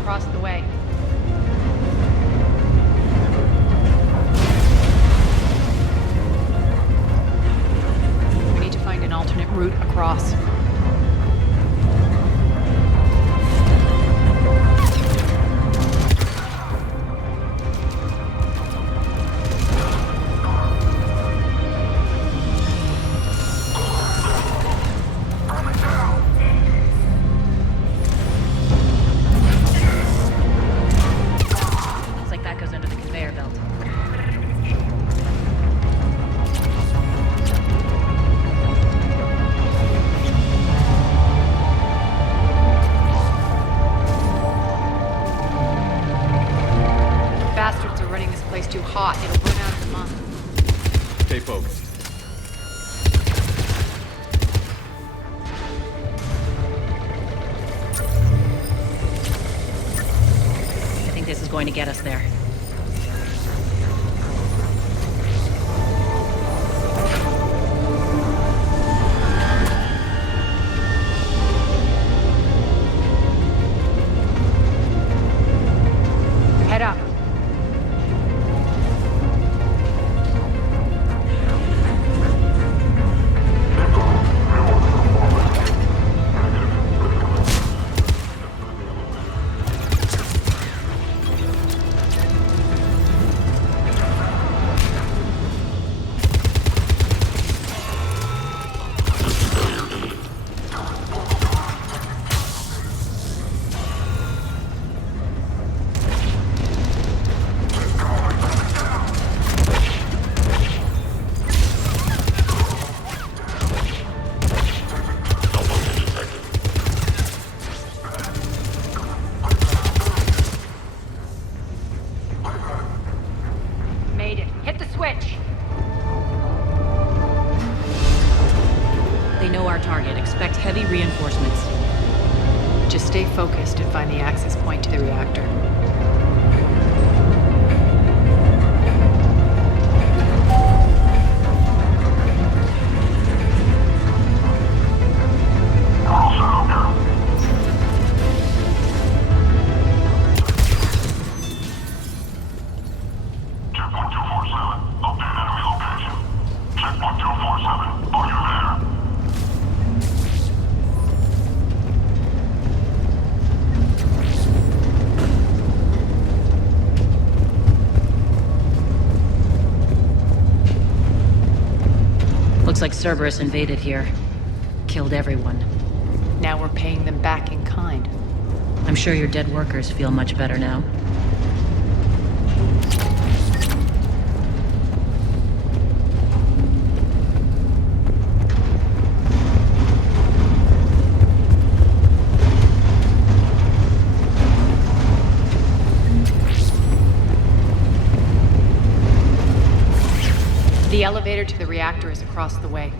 Across the way. We need to find an alternate route across. Too hot, it'll burn out in a month. Stay focused. I think this is going to get us there. our target. Expect heavy reinforcements. Just stay focused and find the access point to the reactor. Looks like Cerberus invaded here. Killed everyone. Now we're paying them back in kind. I'm sure your dead workers feel much better now. The elevator to the reactor is across the way.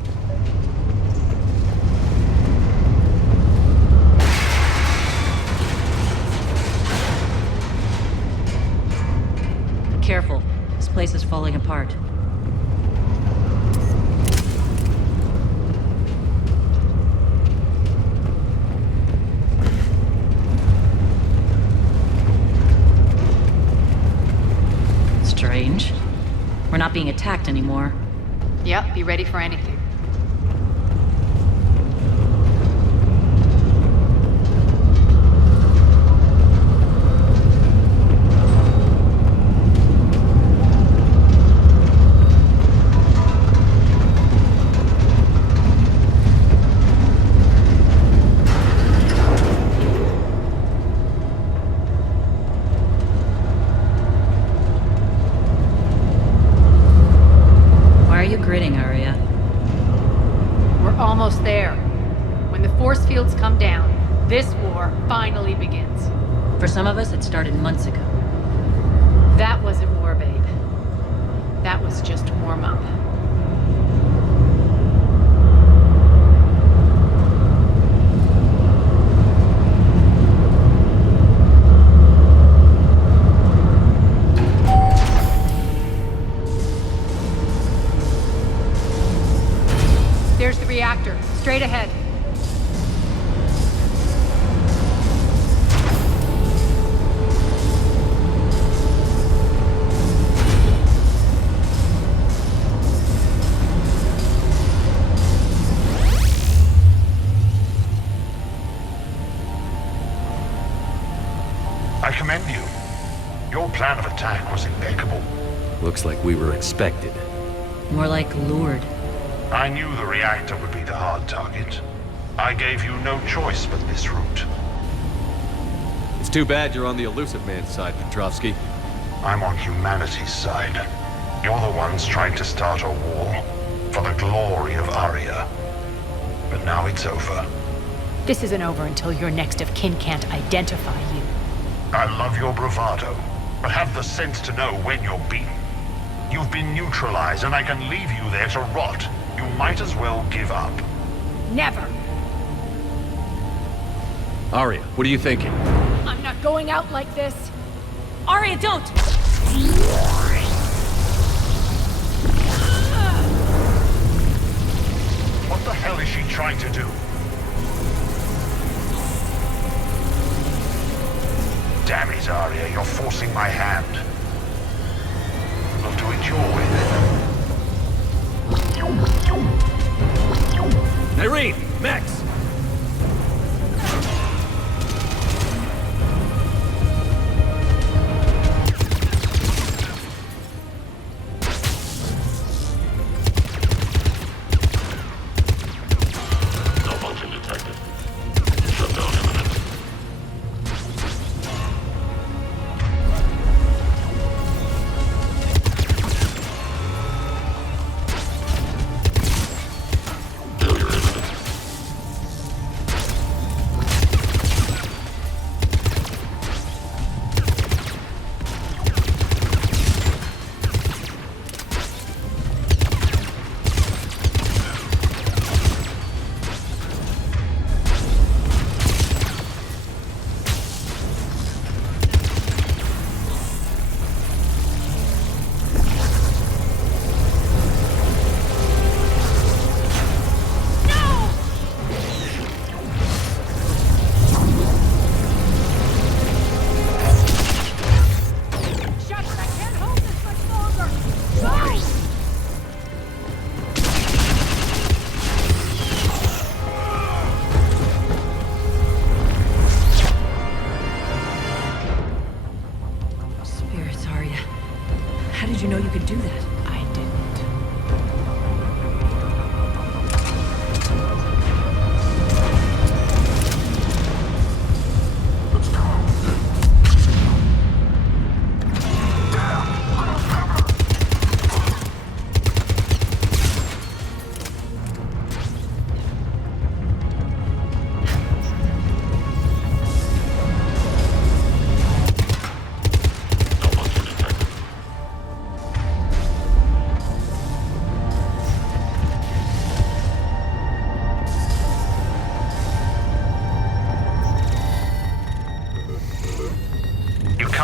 Careful. This place is falling apart. Strange. We're not being attacked anymore. Yep, be ready for anything. Almost there. When the force fields come down, this war finally begins. For some of us, it started months ago. That wasn't war, babe. That was just warm-up. There's the reactor, straight ahead. I commend you. Your plan of attack was impeccable. Looks like we were expected. More like lured. I knew the reactor would be the hard target. I gave you no choice but this route. It's too bad you're on the Elusive Man's side, Petrovsky. I'm on humanity's side. You're the ones trying to start a war for the glory of Aria. But now it's over. This isn't over until your next of kin can't identify you. I love your bravado, but have the sense to know when you're beaten. You've been neutralized, and I can leave you there to rot. You might as well give up. Never! Aria, what are you thinking? I'm not going out like this! Aria, don't! What the hell is she trying to do? Damn it, Aria, you're forcing my hand. I'll do it your way then. Irene! Max!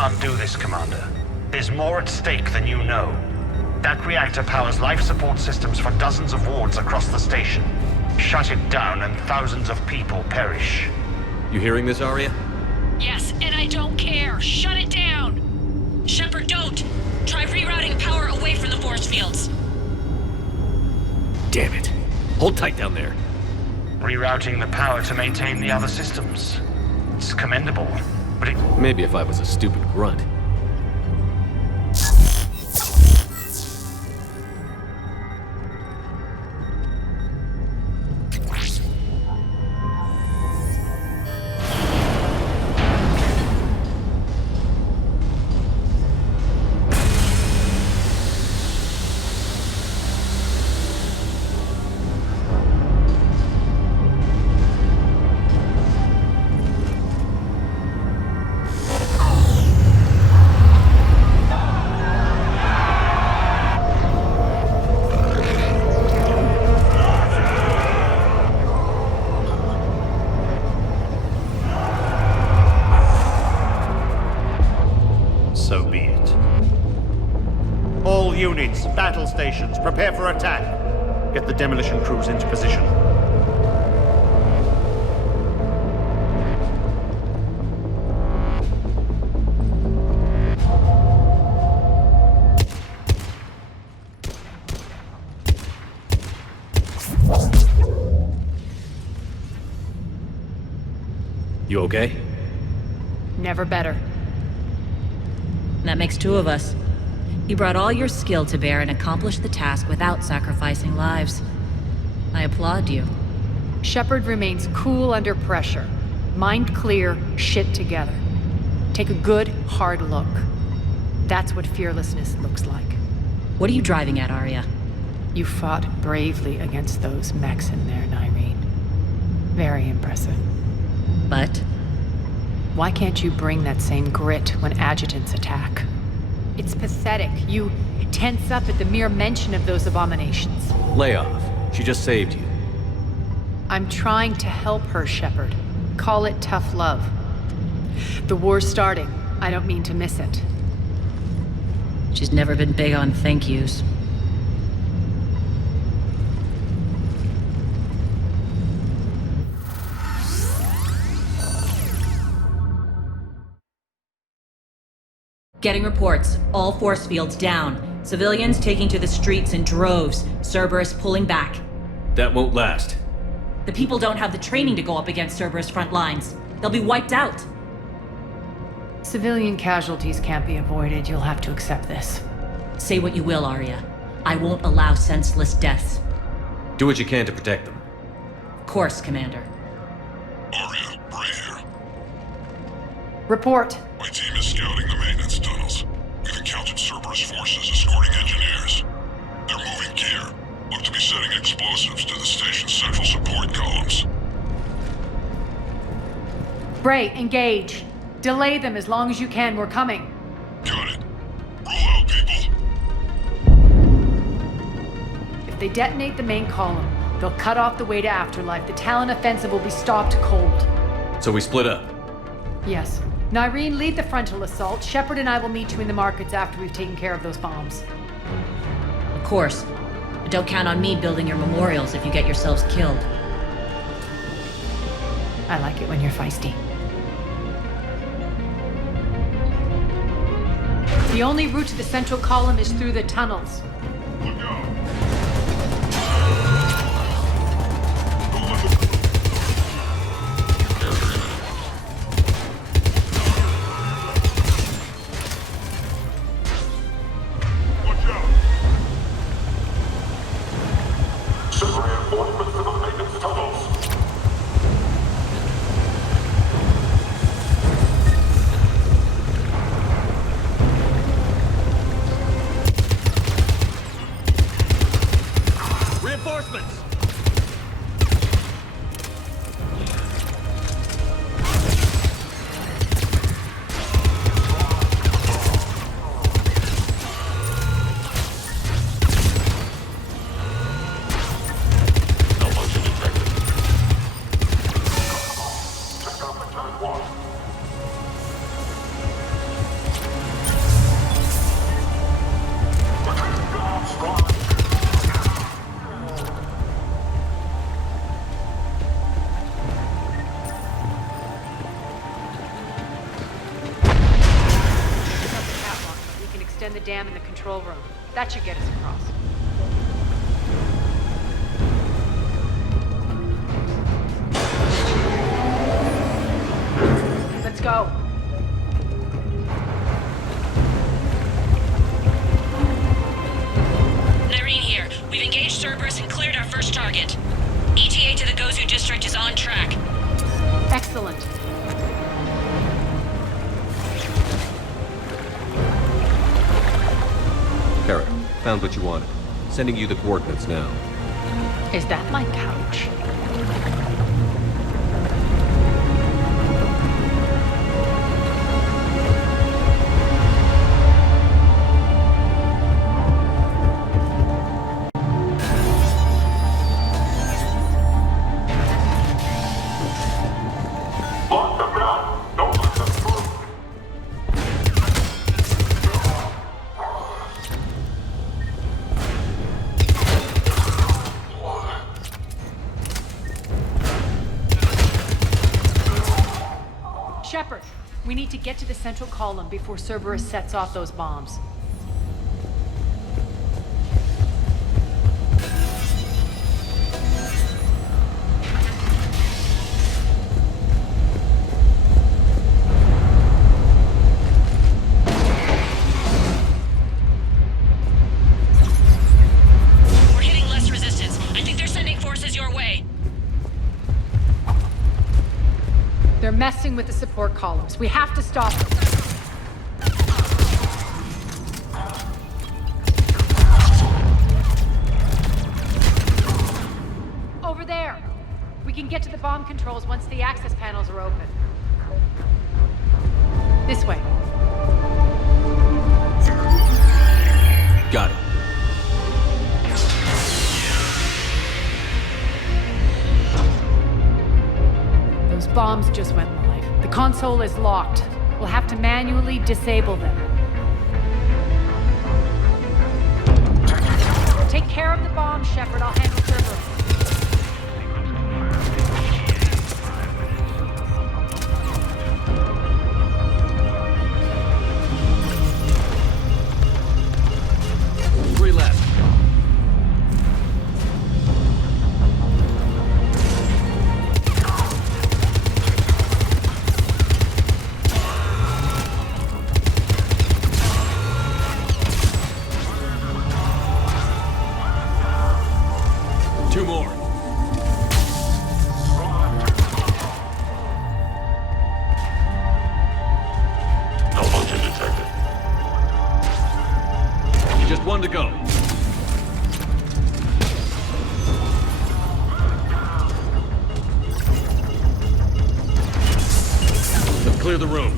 can't do this, Commander. There's more at stake than you know. That reactor powers life support systems for dozens of wards across the station. Shut it down and thousands of people perish. You hearing this, Aria? Yes, and I don't care. Shut it down! Shepard, don't! Try rerouting power away from the force fields. Damn it. Hold tight down there. Rerouting the power to maintain the other systems. It's commendable, but it... Maybe if I was a stupid grunt. So be it. All units, battle stations, prepare for attack. Get the demolition crews into position. You okay? Never better. That makes two of us. You brought all your skill to bear and accomplished the task without sacrificing lives. I applaud you. Shepard remains cool under pressure. Mind clear, shit together. Take a good, hard look. That's what fearlessness looks like. What are you driving at, Aria? You fought bravely against those mechs in there, Nyreen. Very impressive. But? Why can't you bring that same grit when adjutants attack? It's pathetic. You tense up at the mere mention of those abominations. Lay off. She just saved you. I'm trying to help her, Shepard. Call it tough love. The war's starting. I don't mean to miss it. She's never been big on thank yous. Getting reports. All force fields down. Civilians taking to the streets in droves. Cerberus pulling back. That won't last. The people don't have the training to go up against Cerberus front lines. They'll be wiped out. Civilian casualties can't be avoided. You'll have to accept this. Say what you will, Aria. I won't allow senseless deaths. Do what you can to protect them. Of course, Commander. Aria, Bray here. Report. My team is scouting the maintenance tunnels. We've encountered Cerberus forces escorting engineers. They're moving gear. Look to be setting explosives to the station's central support columns. Bray, engage. Delay them as long as you can. We're coming. Got it. Roll out, people. If they detonate the main column, they'll cut off the way to Afterlife. The Talon offensive will be stopped cold. So we split up. Yes. Nyreen, lead the frontal assault. Shepard and I will meet you in the markets after we've taken care of those bombs. Of course. But don't count on me building your memorials if you get yourselves killed. I like it when you're feisty. The only route to the central column is through the tunnels. Look out. extend the dam in the control room. That should get us across. Let's go. Nyreen here. We've engaged Cerberus and cleared our first target. ETA to the Gozu district is on track. Excellent. Parrot, found what you wanted. Sending you the coordinates now. Is that my couch? Shepard, we need to get to the central column before Cerberus sets off those bombs. We're hitting less resistance. I think they're sending forces your way. They're messing with the support columns. We have to stop them. Over there! We can get to the bomb controls once the access panels are open. This way. Got it. Those bombs just went live. The console is locked. We'll have to manually disable them. Take care of the bomb, Shepard. I'll handle Cerberus. Three left. Two more. Malfunction detected. Just one to go. Let's clear the room.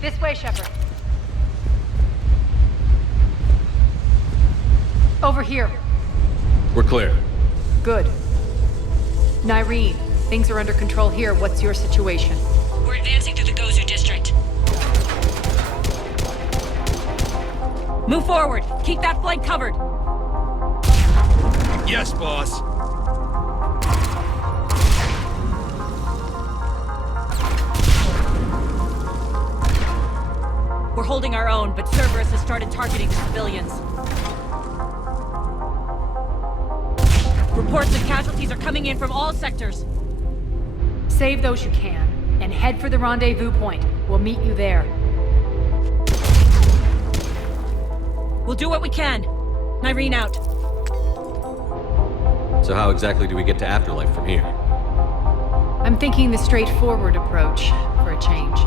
This way, Shepard. Over here. We're clear. Good. Nyreen, things are under control here. What's your situation? We're advancing through the Gozu district. Move forward. Keep that flank covered. Yes, boss. We're holding our own, but Cerberus has started targeting the civilians. Reports of casualties are coming in from all sectors. Save those you can, and head for the rendezvous point. We'll meet you there. We'll do what we can. Nyreen out. So how exactly do we get to Afterlife from here? I'm thinking the straightforward approach, for a change.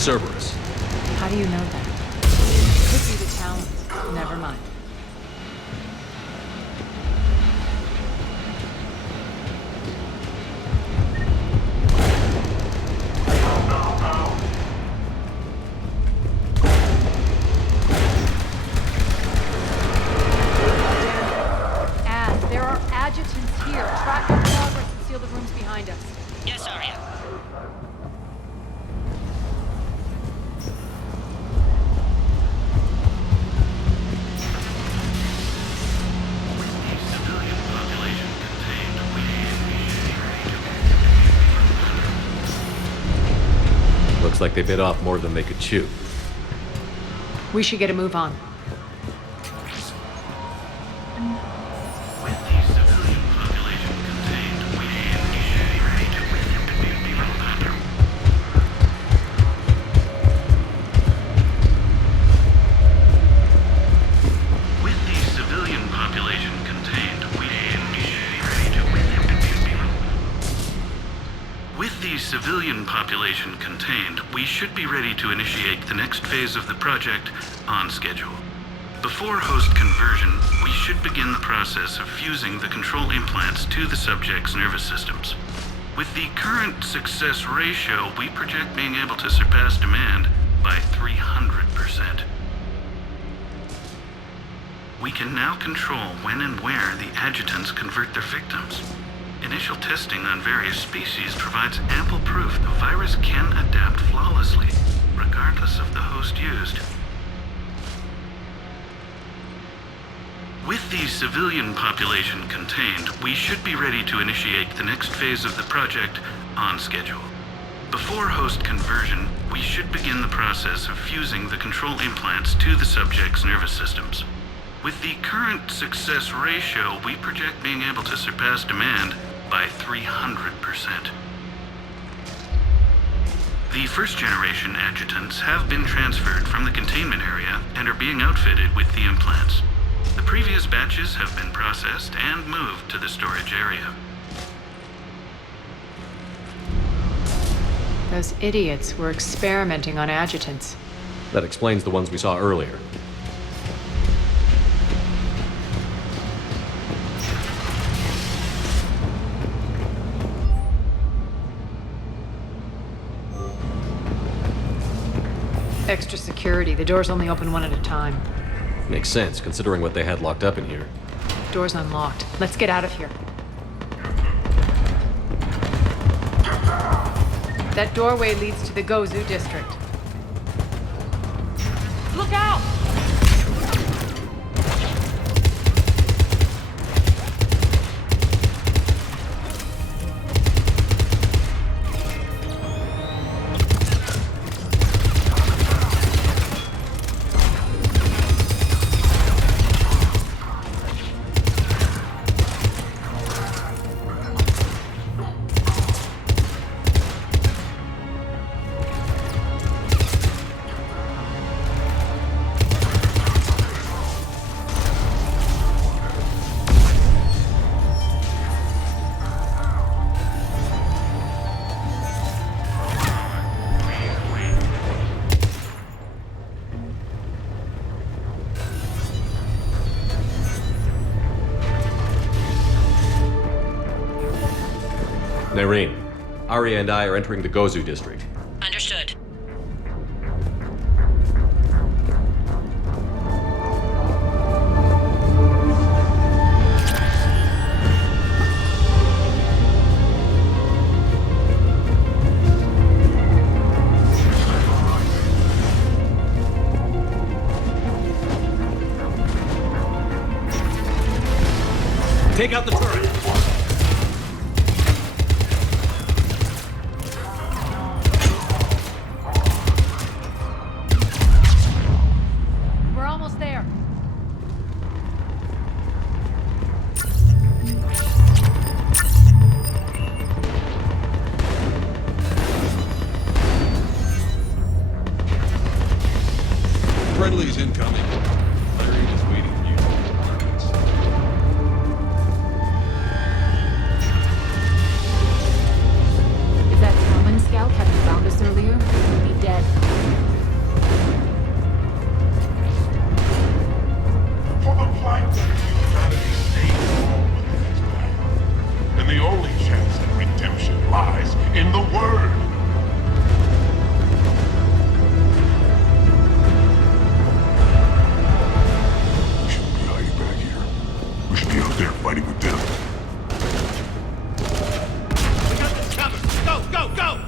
Cerberus. How do you know that? Never mind. There are adjutants here. Track their progress and seal the rooms behind us. Yes, Arya. Looks like they bit off more than they could chew. We should get a move on. Civilian population contained, we should be ready to initiate the next phase of the project on schedule. Before host conversion, we should begin the process of fusing the control implants to the subject's nervous systems. With the current success ratio, we project being able to surpass demand by 300%. We can now control when and where the adjutants convert their victims. Initial testing on various species provides ample proof the virus can adapt flawlessly, regardless of the host used. With the civilian population contained, we should be ready to initiate the next phase of the project on schedule. Before host conversion, we should begin the process of fusing the control implants to the subject's nervous systems. With the current success ratio, we project being able to surpass demand by 300%. The first-generation adjutants have been transferred from the containment area and are being outfitted with the implants. The previous batches have been processed and moved to the storage area. Those idiots were experimenting on adjutants. That explains the ones we saw earlier. Extra security. The doors only open one at a time. Makes sense, considering what they had locked up in here. Door's unlocked. Let's get out of here. That doorway leads to the Gozu district. Look out! Irene, Arya and I are entering the Gozu district. Understood. Take out the turret! lies in the word. We shouldn't be hiding back here. We should be out there fighting with them. We got this covered! Go, go, go!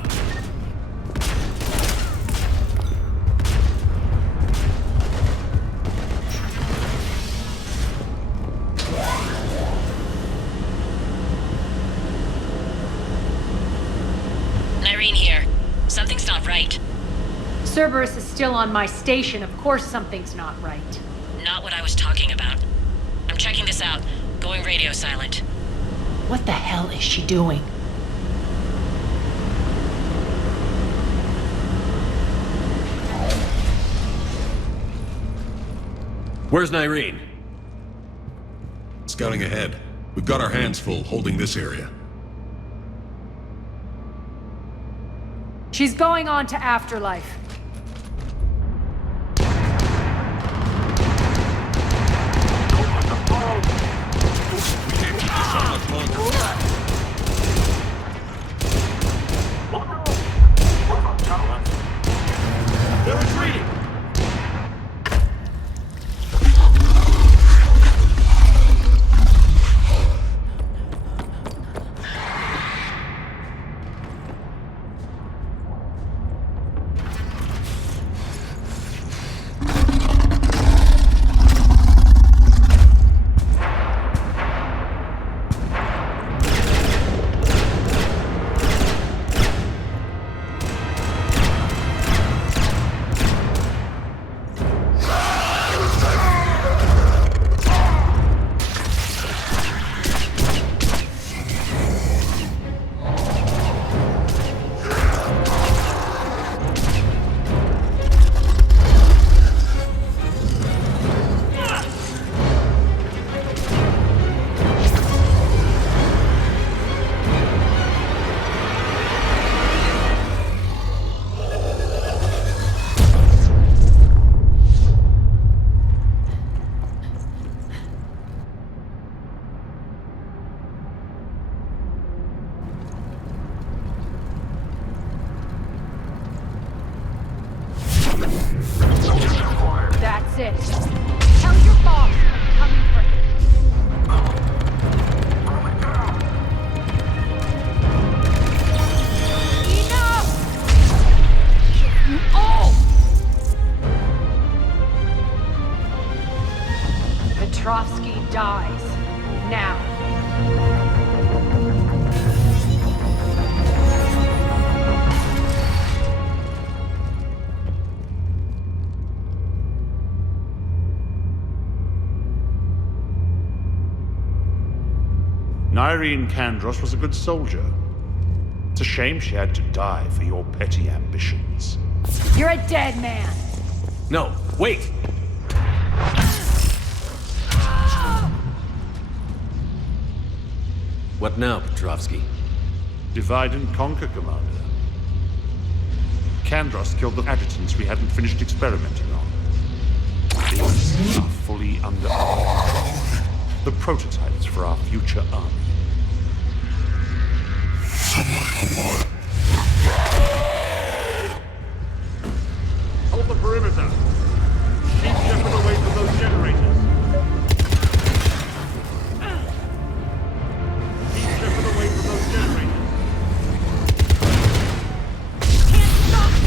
Irene here. Something's not right. Cerberus is still on my station. Of course something's not right. Not what I was talking about. I'm checking this out. Going radio silent. What the hell is she doing? Where's Nyreen? Scouting ahead. We've got our hands full holding this area. She's going on to Afterlife. They're retreating! That's it. Tell your boss I'm coming for him. Enough! Oh! Petrovsky dies. Now. Nyreen Kandros was a good soldier. It's a shame she had to die for your petty ambitions. You're a dead man. No, wait! What now, Petrovsky? Divide and conquer, Commander. Kandros killed the adjutants we hadn't finished experimenting on. These are fully under our control. The prototypes for our future army. Hold the perimeter. Keep Shepard away from those generators. Keep Shepard away from those generators. Can't stop me,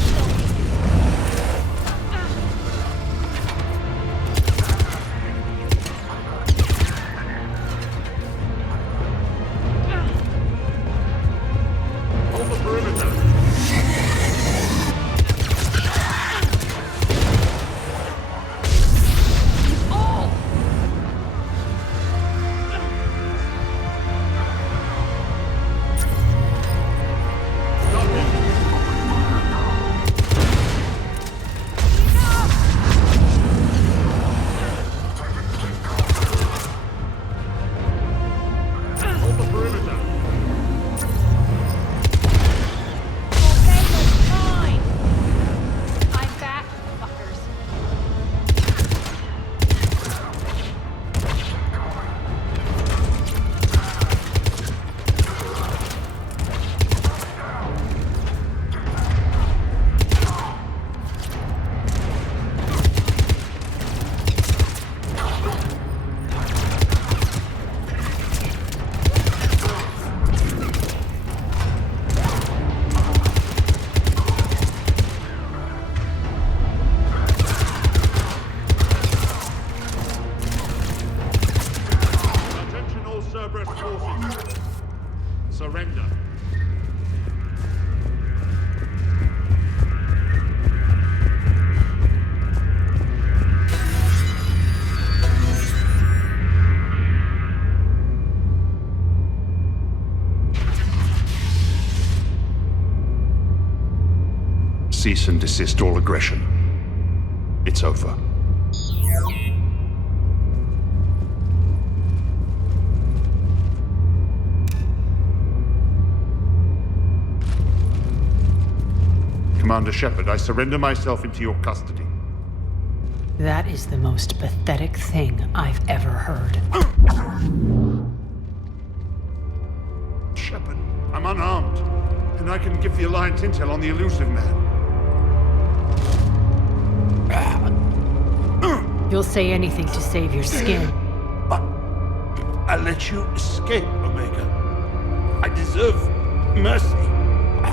Surrender. Cease and desist all aggression. It's over. Commander Shepard, I surrender myself into your custody. That is the most pathetic thing I've ever heard. Shepard, I'm unarmed, and I can give the Alliance intel on the elusive man. You'll say anything to save your skin. I let you escape, Omega. I deserve mercy.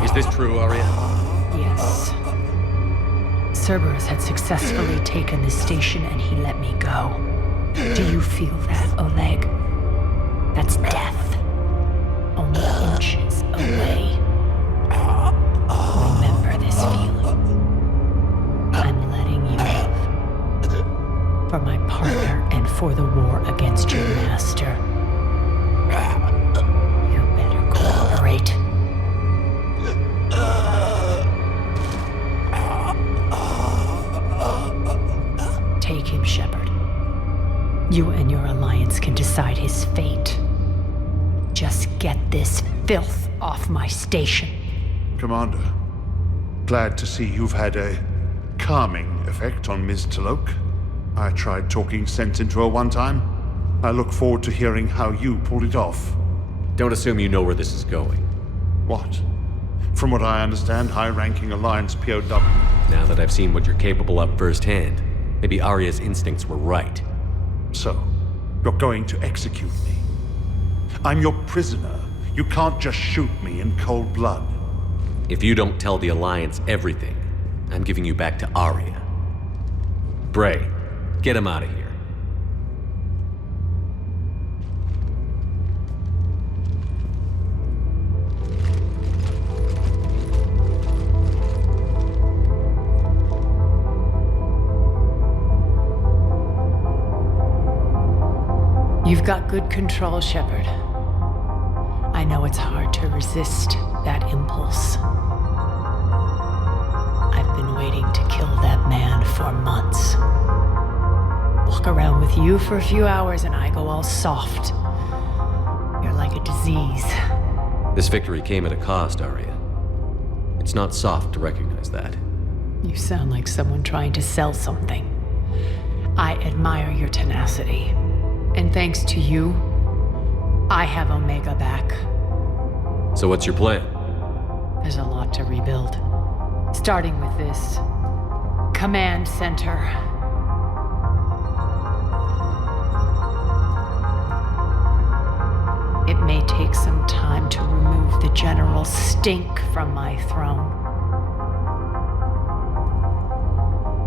Is this true, Aria? Yes. Cerberus had successfully taken the station and he let me go. Do you feel that, Oleg? That's death. Only inches away. Remember this feeling. I'm letting you live. For my partner and for the war against your master. You better cooperate. Take him, Shepard. You and your Alliance can decide his fate. Just get this filth off my station. Commander, glad to see you've had a calming effect on Ms. Talok. I tried talking sense into her one time. I look forward to hearing how you pulled it off. Don't assume you know where this is going. What? From what I understand, high-ranking Alliance POW. Now that I've seen what you're capable of firsthand, maybe Aria's instincts were right. So, you're going to execute me. I'm your prisoner. You can't just shoot me in cold blood. If you don't tell the Alliance everything, I'm giving you back to Aria. Bray, get him out of here. You've got good control, Shepard. I know it's hard to resist that impulse. I've been waiting to kill that man for months. Walk around with you for a few hours and I go all soft. You're like a disease. This victory came at a cost, Aria. It's not soft to recognize that. You sound like someone trying to sell something. I admire your tenacity. And thanks to you, I have Omega back. So what's your plan? There's a lot to rebuild. Starting with this command center. It may take some time to remove the general stink from my throne.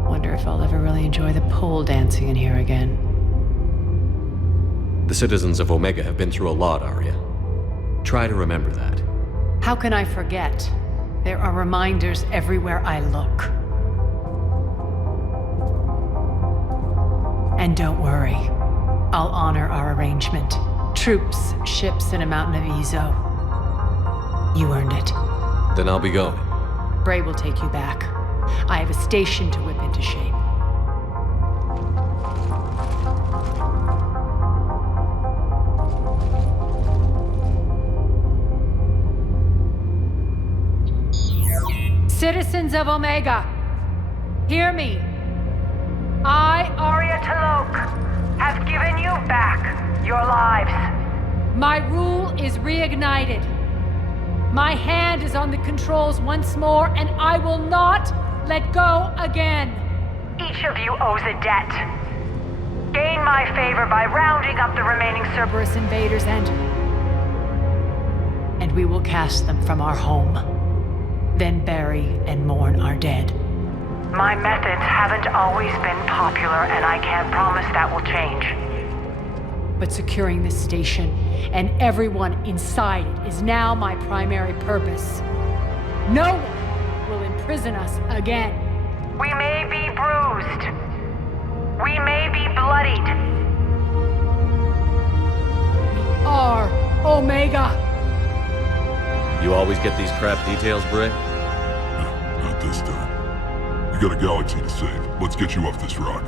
Wonder if I'll ever really enjoy the pole dancing in here again. The citizens of Omega have been through a lot, Aria. Try to remember that. How can I forget? There are reminders everywhere I look. And don't worry, I'll honor our arrangement. Troops, ships, and a mountain of Ezo. You earned it. Then I'll be going. Bray will take you back. I have a station to whip into shape. Citizens of Omega, hear me. I, Aria Talok, have given you back your lives. My rule is reignited. My hand is on the controls once more, and I will not let go again. Each of you owes a debt. Gain my favor by rounding up the remaining Cerberus invaders and we will cast them from our home. Then bury and mourn our dead. My methods haven't always been popular, and I can't promise that will change. But securing this station and everyone inside it is now my primary purpose. No one will imprison us again. We may be bruised. We may be bloodied. We are Omega. You always get these crap details, Bray? Not this time. You got a galaxy to save. Let's get you off this rock.